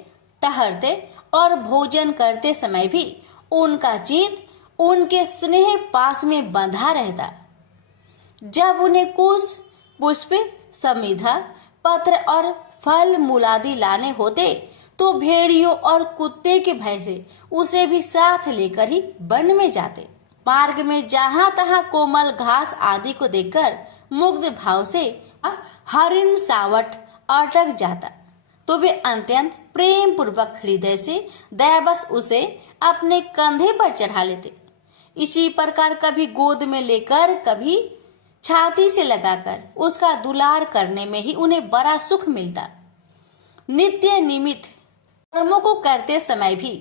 ठहरते और भोजन करते समय भी उनका चित्त उनके स्नेह पास में बंधा रहता। जब उन्हें कुश, पुष्प, समिधा, पत्र और फल मूलादि लाने होते तो भेड़ियों और कुत्ते के भय से उसे भी साथ लेकर ही वन में जाते। मार्ग में जहां तहां कोमल घास आदि को देखकर मुग्ध भाव से हरिण सावट अटक जाता तो वे अत्यंत प्रेम पूर्वक हृदय से दयावश उसे अपने कंधे पर चढ़ा लेते। इसी प्रकार कभी गोद में लेकर, कभी छाती से लगाकर उसका दुलार करने में ही उन्हें बड़ा सुख मिलता। नित्य निमित्त कर्मों को करते समय भी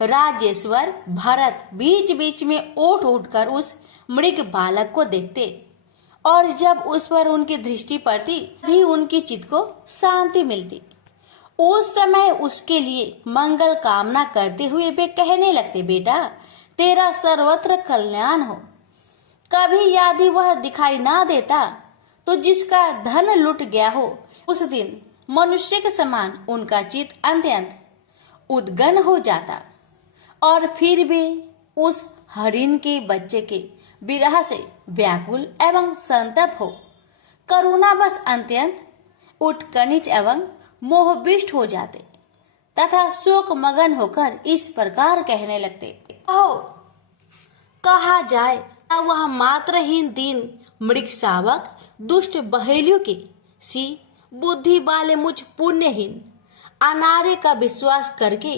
राजेश्वर भरत बीच बीच में उठ उठकर उस मृग बालक को देखते और जब उस पर उनकी दृष्टि पड़ती भी उनकी चित्त को शांति मिलती। उस समय उसके लिए मंगल कामना करते हुए वे कहने लगते, बेटा तेरा सर्वत्र कल्याण हो। कभी यदि वह दिखाई ना देता तो जिसका धन लुट गया हो उस दिन मनुष्य के समान उनका चित्त अत्यंत उद्गन हो जाता और फिर वे उस हरिण के बच्चे के विरह से व्याकुल एवं संतप्त हो करुणावश अत्यंत उत्कंठित एवं मोहविष्ट हो जाते तथा शोक मगन होकर इस प्रकार कहने लगते, कहो कहा जाए वह मात्रहीन दीन मृग शावक दुष्ट बहेलियों के सी बुद्धि वाले मुझ पुण्यहीन अनार्य का विश्वास करके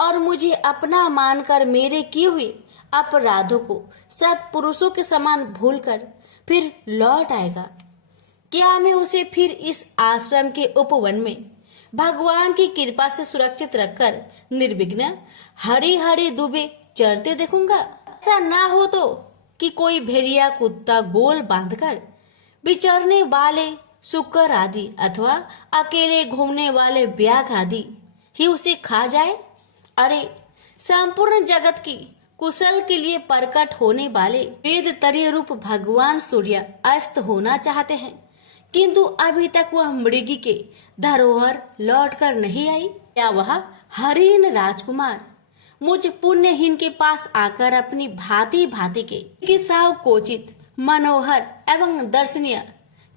और मुझे अपना मानकर मेरे किए हुए अपराधों को सत्पुरुषों के समान भूलकर फिर लौट आएगा। क्या मैं उसे फिर इस आश्रम के उपवन में भगवान की कृपा से सुरक्षित रखकर निर्विघ्न हरे हरे दुबे चरते देखूंगा? ऐसा ना हो तो कि कोई भेड़िया कुत्ता गोल बांधकर विचरने वाले शुकर आदि अथवा अकेले घूमने वाले ब्याघ आदि ही उसे खा जाए। अरे संपूर्ण जगत की कुशल के लिए प्रकट होने वाले वेद तरीय रूप भगवान सूर्य अस्त होना चाहते हैं, किंतु अभी तक वह मृगी के धरोहर लौटकर नहीं आई। क्या वह हरिण राजकुमार मुझ पुण्यहीन के पास आकर अपनी भांति भांति के साव कोचित मनोहर एवं दर्शनीय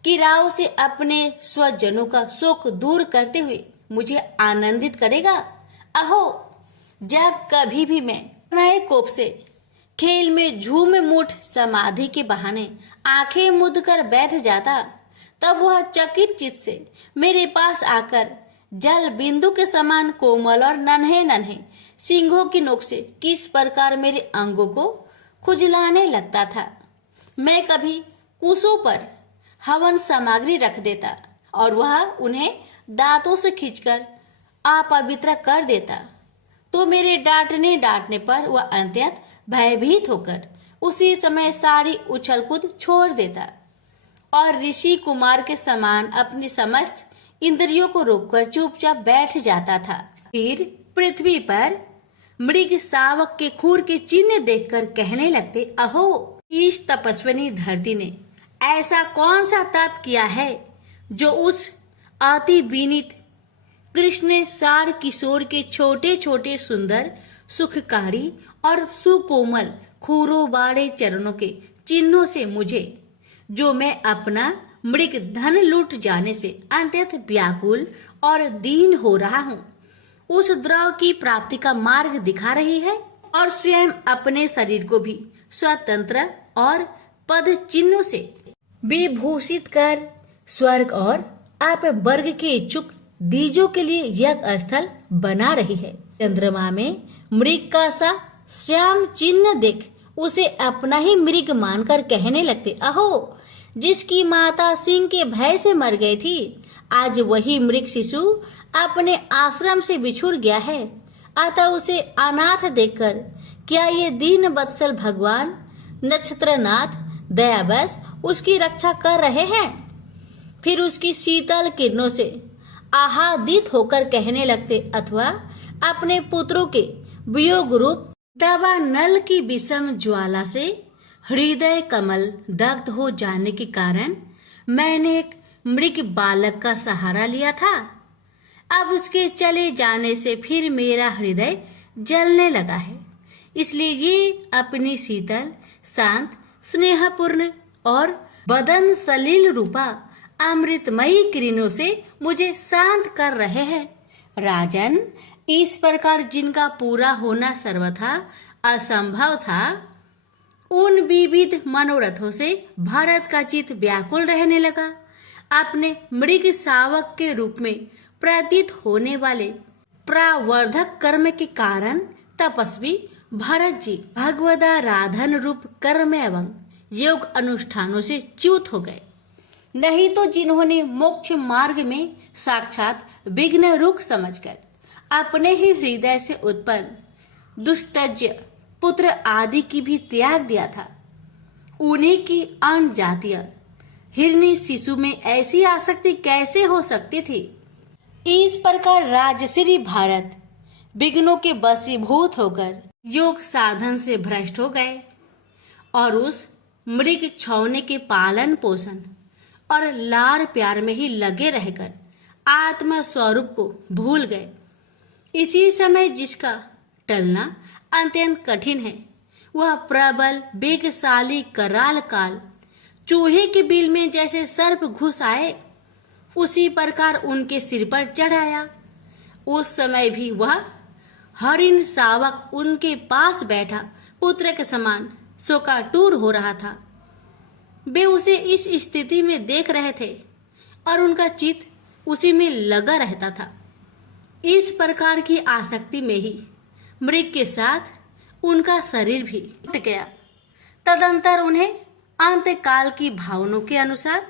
किराओं से अपने स्वजनों का शोक दूर करते हुए मुझे आनंदित करेगा? अहो, जब कभी भी मैं नए कोप से खेल में झूम मूठ समाधि के बहाने आंखें मूंद कर बैठ जाता तब वह चकित चित्त से मेरे पास आकर जल बिंदु के समान कोमल और नन्हे नन्हे सिंघों की नोक से किस प्रकार मेरे अंगों को खुजलाने लगता था। मैं कभी कुशों पर हवन सामग्री रख देता और वह उन्हें दांतों से खींचकर अपवित्र कर देता तो मेरे डांटने पर वह अत्यंत भयभीत होकर उसी समय सारी उछल कूद छोड़ देता और ऋषि कुमार के समान अपनी समस्त इंद्रियों को रोककर चुपचाप बैठ जाता था। फिर पृथ्वी पर मृग शावक के खूर के चिन्ह देखकर कहने लगते, अहो, इस तपस्विनी धरती ने ऐसा कौन सा तप किया है जो उस अति विनीत कृष्ण सार किशोर के छोटे छोटे सुंदर सुखकारी और सुकोमल खूरों वाले चरणों के चिन्हों से मुझे, जो मैं अपना मृग धन लूट जाने से अत्यंत व्याकुल और दीन हो रहा हूँ, उस द्रव की प्राप्ति का मार्ग दिखा रही है और स्वयं अपने शरीर को भी स्वतंत्र और पद चिन्हों से विभूषित कर स्वर्ग और आप वर्ग के इच्छुक दीजों के लिए यज्ञ स्थल बना रही है। चंद्रमा में मृग का सा श्याम चिन्ह देख उसे अपना ही मृग मानकर कहने लगते, अहो, जिसकी माता सिंह के भय से मर गई थी, आज वही मृग शिशु अपने आश्रम से बिछुड़ गया है। अतः उसे अनाथ देखकर क्या ये दीन वत्सल भगवान नक्षत्रनाथ दयावश उसकी रक्षा कर रहे हैं? फिर उसकी शीतल किरणों से आह्लादित होकर कहने लगते अथवा अपने पुत्रों के वियोग रूप दबा नल की विषम ज्वाला से हृदय कमल दग्ध हो जाने के कारण मैंने एक मृग बालक का सहारा लिया था। अब उसके चले जाने से फिर मेरा हृदय जलने लगा है। इसलिए ये अपनी शीतल, शांत, स्नेहपूर्ण और बदन सलील रूपा अमृतमयी किरणों से मुझे शांत कर रहे हैं। राजन, इस प्रकार जिनका पूरा होना सर्वथा असंभव था, उन विविध मनोरथों से भरत का चित्त व्याकुल रहने लगा। अपने मृग शावक के रूप में प्रतीत होने वाले प्रावर्धक कर्म के कारण तपस्वी भरत जी भगवदाराधन रूप कर्म एवं योग अनुष्ठानों से च्युत हो गए। नहीं तो जिन्होंने मोक्ष मार्ग में साक्षात विघ्न रूप समझकर अपने ही हृदय से उत्पन्न दुस्तज्य पुत्र आदि की भी त्याग दिया था, उन्हीं की अन्य जातीय हिरणी शिशु में ऐसी आसक्ति कैसे हो सकती थी। इस प्रकार राजश्री भारत विघ्नों के वशीभूत होकर योग साधन से भ्रष्ट हो गए और उस मृग छौने के पालन पोषण और लार प्यार में ही लगे रहकर आत्मा स्वरूप को भूल गए। इसी समय जिसका टलना अत्यंत कठिन है, वह प्रबल वेगशाली कराल काल चूहे के बिल में जैसे सर्प घुस आए, उसी प्रकार उनके सिर पर चढ़ आया। उस समय भी वह हरिण शावक उनके पास बैठा पुत्र के समान शोकातुर हो रहा था। वे उसे इस स्थिति में देख रहे थे और उनका चित्त उसी में लगा रहता था। इस प्रकार की आसक्ति में ही मृग के साथ उनका शरीर भी टूट गया। तदंतर उन्हें अंतकाल की भावनाओं के अनुसार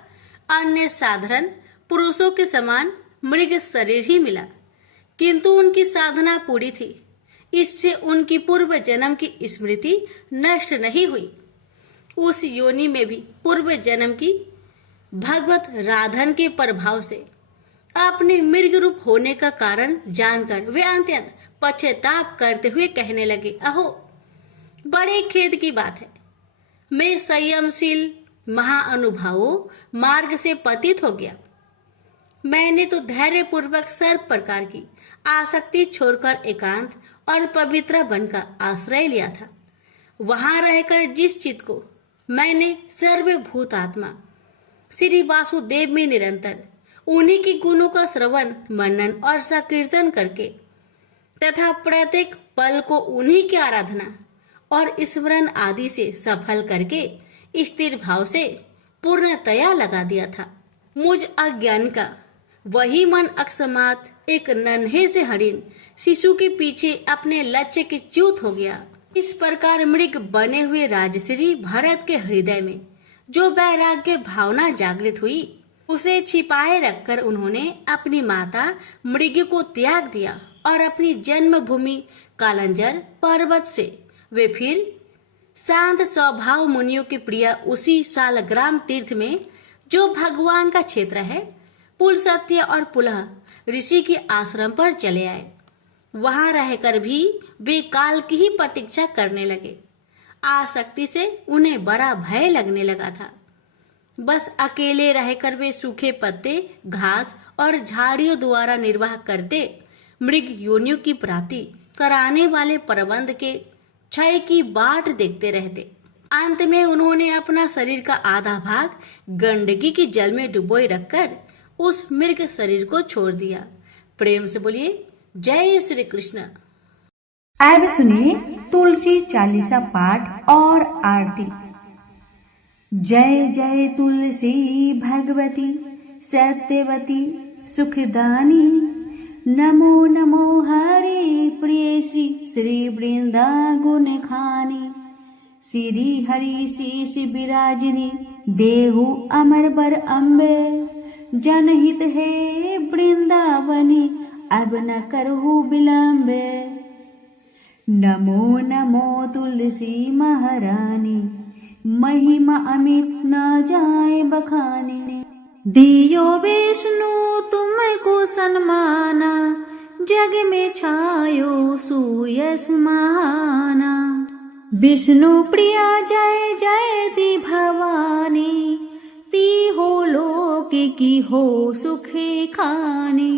अन्य साधारण पुरुषों के समान मृग शरीर ही मिला, किंतु उनकी साधना पूरी थी। इससे उनकी पूर्व जन्म की स्मृति नष्ट नहीं हुई। उस योनि में भी पूर्व जन्म की भगवत राधन के प्रभाव से अपने मृग रूप होने का कारण जानकर वे अत्यंत पश्चाताप करते हुए कहने लगे, अहो, बड़े खेद की बात है, मैं संयमशील महाअनुभावों मार्ग से पतित हो गया। मैंने तो धैर्यपूर्वक सर्व प्रकार की आसक्ति छोड़कर एकांत और पवित्र वन का आश्रय लिया था। वहां रहकर जिस चित्त को मैंने सर्वभूत आत्मा श्री वासुदेव में निरंतर उन्हीं के गुणों का श्रवण, मनन और संकीर्तन करके तथा प्रत्येक पल को उन्हीं की आराधना और स्मरण आदि से सफल करके स्थिर भाव से पूर्णतया लगा दिया था, मुझ अज्ञान का वही मन अकस्मात एक नन्हे से हरिण शिशु के पीछे अपने लक्ष्य के च्युत हो गया। इस प्रकार मृग बने हुए राजश्री भरत के हृदय में जो वैराग्य भावना जागृत हुई, उसे छिपाए रखकर उन्होंने अपनी माता मृग को त्याग दिया और अपनी जन्मभूमि कालंजर पर्वत से वे फिर शांत स्वभाव मुनियों के प्रिय उसी सालग्राम तीर्थ में, जो भगवान का क्षेत्र है, पुलस्त्य और पुलह ऋषि के आश्रम पर चले आए। वहां रहकर भी वे काल की ही प्रतीक्षा करने लगे। आसक्ति से उन्हें बड़ा भय लगने लगा था। बस अकेले रहकर वे सूखे पत्ते, घास और झाड़ियों द्वारा निर्वाह करते मृग योनियों की प्राप्ति कराने वाले प्रबंध के क्षय की बाट देखते रहते। अंत में उन्होंने अपना शरीर का आधा भाग गंडकी के जल में डुबोए रखकर उस मृग शरीर को छोड़ दिया। प्रेम से बोलिए जय श्री कृष्ण। अब सुनिए तुलसी चालीसा पाठ और आरती। जय जय तुलसी भगवती सत्यवती सुखदानी, नमो नमो हरि प्रेयसी श्री वृंदा गुण खानी, श्री हरि शीश विराजिनी देहु अमर बर अम्बे, जनहित है वृंदावनी अब न करहु विलंबे। नमो नमो तुलसी महारानी, महिमा अमित न जाए बखानी। दियो विष्णु तुमको सन्माना, जग में छायो सूयस महाना। विष्णु प्रिया जय जयति भवानी, ती हो लोक की हो सुखे खानी।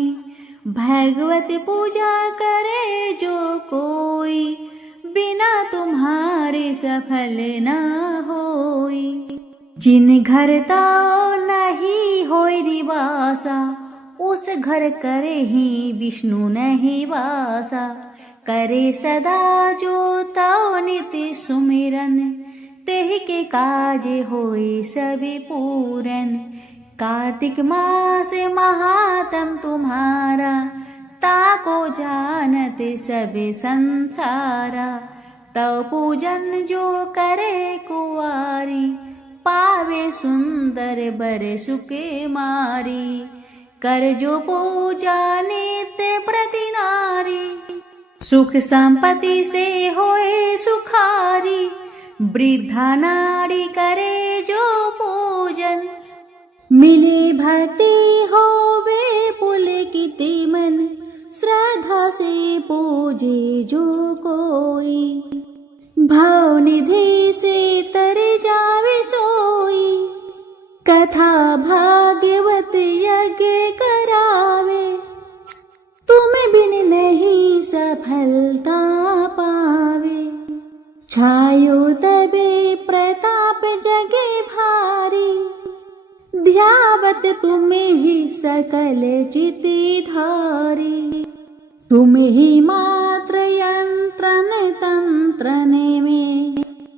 भगवत पूजा करे जो कोई, बिना तुम्हारे सफल न होई। जिन घर ताओ नहीं होई निवासा, उस घर करे ही विष्णु नहीं वासा। करे सदा जो ताओ नित्य सुमिरन, तेहि के काज होए सभी पूरन। कार्तिक मास महात्म तुम्हारा, ताको जानत सब संसारा। तव पूजन जो करे कुवारी, पावे सुंदर बर सुके मारी। कर जो पूजा नित्य प्रति नारी, सुख संपत्ति से होए सुखारी। वृद्धा नारी करे जो पूजन, मिले भक्ति होवे पुलकित मन। श्रद्धा से पूजे जो कोई, भाव निधि से तर जावे सोई। कथा भागवत यज्ञ करावे, तुम बिन नहीं सफलता पावे। छायो तबे प्रताप जगे भारी, ध्यावत तुम्हें ही सकल चिति धारी। तुम ही मात्र यंत्रन तंत्रन में,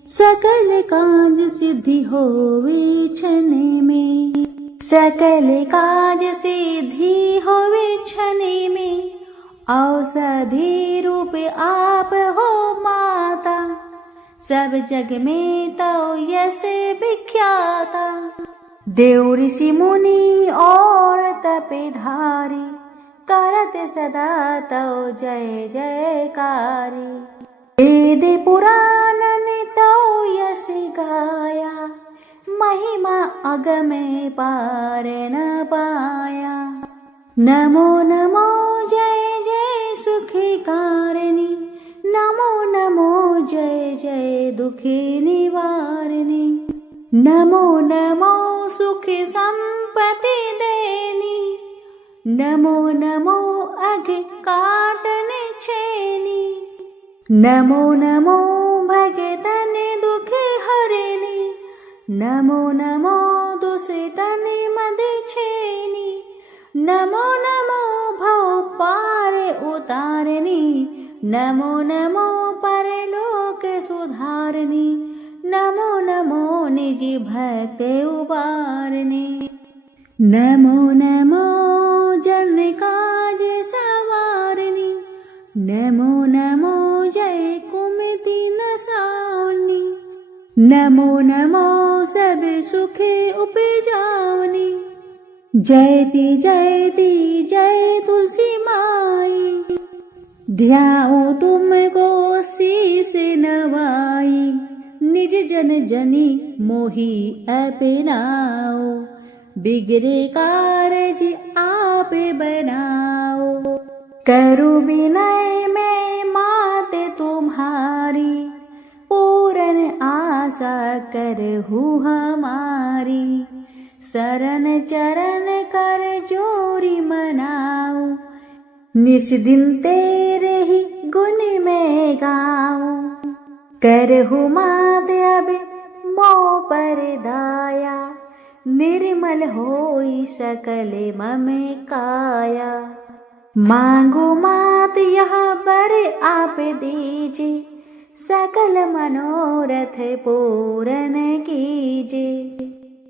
सकल काज सिद्धि होवे क्षण में। सकल काज सिद्धि होवे क्षण में, औषधि रूप आप हो माता। सब जग में तो यश विख्याता, देव ऋषि मुनि और तपेधारी। करत सदा तो जय जयकारी, वेद पुराणन तो यश गाया। महिमा अगम पार न पाया। नमो नमो जय जय सुखी कारिणी, नमो नमो जय जय दुखी निवारिणी। नमो नमो सुख संपत्ति देनी, नमो नमो अघ काटन छेनी। नमो नमो भगतन दुख हरिणी, नमो नमो दुष्टन मद छेनी। नमो नमो भव पार उतारनी, नमो नमो परलोक सुधारनी। नमो नमो निज भक्त उबारनी, नमो नमो जन काज सवारनी। नमो नमो जय कुमति नसावनी, नमो नमो सब सुख उपजावनी। जयति जयति जय तुलसी माई, ध्याओ तुमको शीस नवाई। निज जन जनी मोहि अपनाओ, बिगड़े कारज आप बनाओ। करू विनय में मात तुम्हारी, पूरन आशा करहु हमारी। शरण चरण कर जोरी मनाओ, निस दिन तेरे ही गुण में गाओ। करहु मात अब मोह पर दाया, निर्मल होई सकल मम काया। मांगो मात यहाँ पर आप दीजे, सकल मनोरथ पूरन कीजे।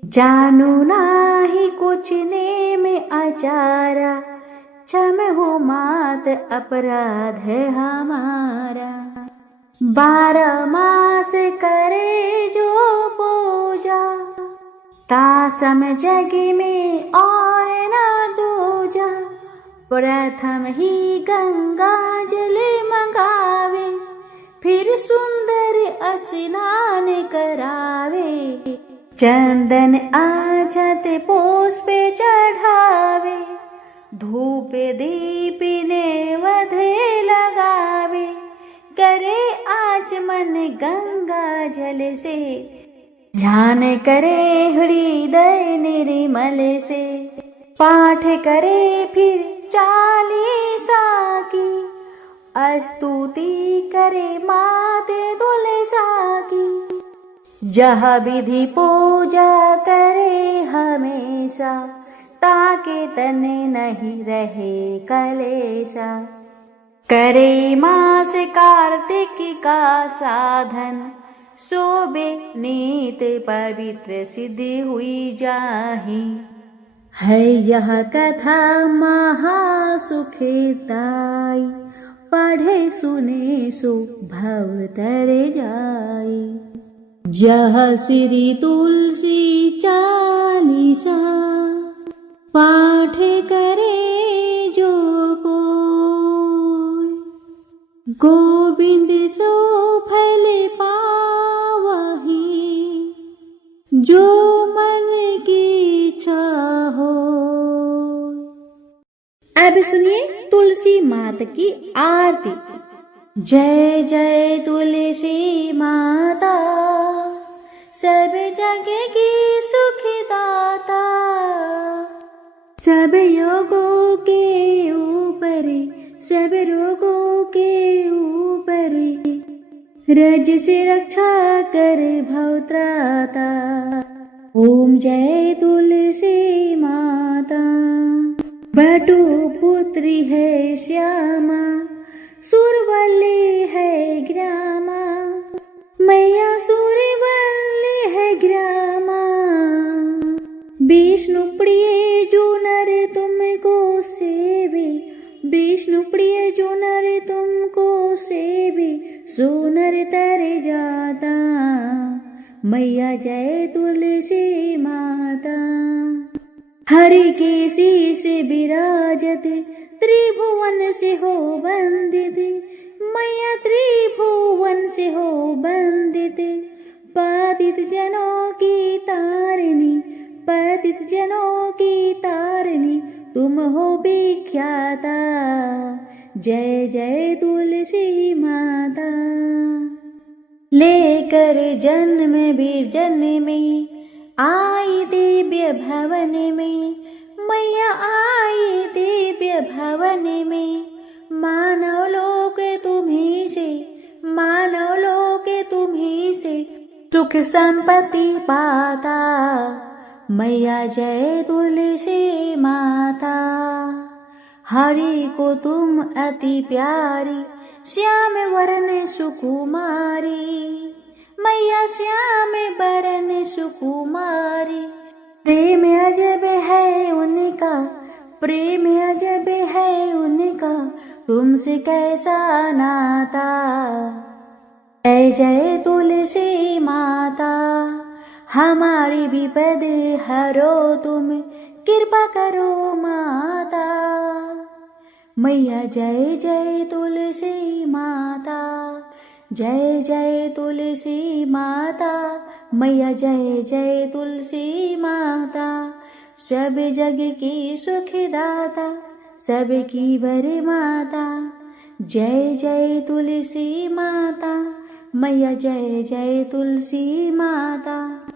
जानू नाही कुछ नेम आचारा, क्षम हो मात अपराध हमारा। 12 मास करे जो पूजा, तासम जग में और न दूजा। प्रथम ही गंगा जल मंगावे, फिर सुंदर स्नान करावे। चंदन आछत पुष्प चढ़ावे, धूप दीप नैवेद्य लगावे, करे आचमन गंगा जल से, ध्यान करे हृदय निर्मल से, पाठ करे फिर चालीसा की, स्तुति करे माते तुलसा की, जह विधि पूजा करे हमेशा, ताके तने नहीं रहे कलेशा। करे मास कार्तिक का साधन, शोभे नीत पवित्र सिद्धि हुई जाहि, है यह कथा महासुखदाई, पढ़े सुने सो भव तर जाई। जह श्री तुलसी चालीसा, पाठ करे जो कोई, गोविंद सो फल पावही, जो मन की इच्छा हो। अब सुनिए तुलसी माता की आरती। जय जय तुलसी माता, सब जग की सुखदाता, सब योगों के ऊपर, सब रोगों के ऊपर, रज से रक्षा कर भवत्राता। ओम जय तुलसी माता। बटु पुत्री है श्यामा, सुरवल्ली है ग्रामा, मैया सुरवल्ली है ग्रामा। विष्णु प्रिय जो नर तुमको सेवे, विष्णु प्रिय जो नर तुमको सेवे, सो नर तर जाता। मैया जय तुलसी माता। हरि के शीश विराजत, त्रिभुवन से हो वंदित, मैया त्रिभुवन से हो वंदित। पतित जनों की तारिणी, पतित जनों की तारिणी, तुम हो विख्याता। जय जय तुलसी माता। लेकर जन्म भी जन्मे, आई दिव्य भवन में, मैया आई दिव्य भवन में। मानव लोक तुम्हीं से, मानव लोक तुम्हीं से, सुख संपत्ति पाता। मैया जय तुलसी माता। हरि को तुम अति प्यारी, श्याम वरन सुकुमारी। मैया श्याम बरन सुकुमारी। प्रेम अजब है उनका, प्रेम अजब है उनका, तुमसे कैसा नाता। ऐ जय तुलसी माता। हमारी विपद हरो तुम, कृपा करो माता। मैया जय जय तुलसी माता। जय जय तुलसी माता। मैया जय जय तुलसी माता। सब जग की सुखदाता, सबकी बड़ी माता। जय जय तुलसी माता। मैया जय जय तुलसी माता।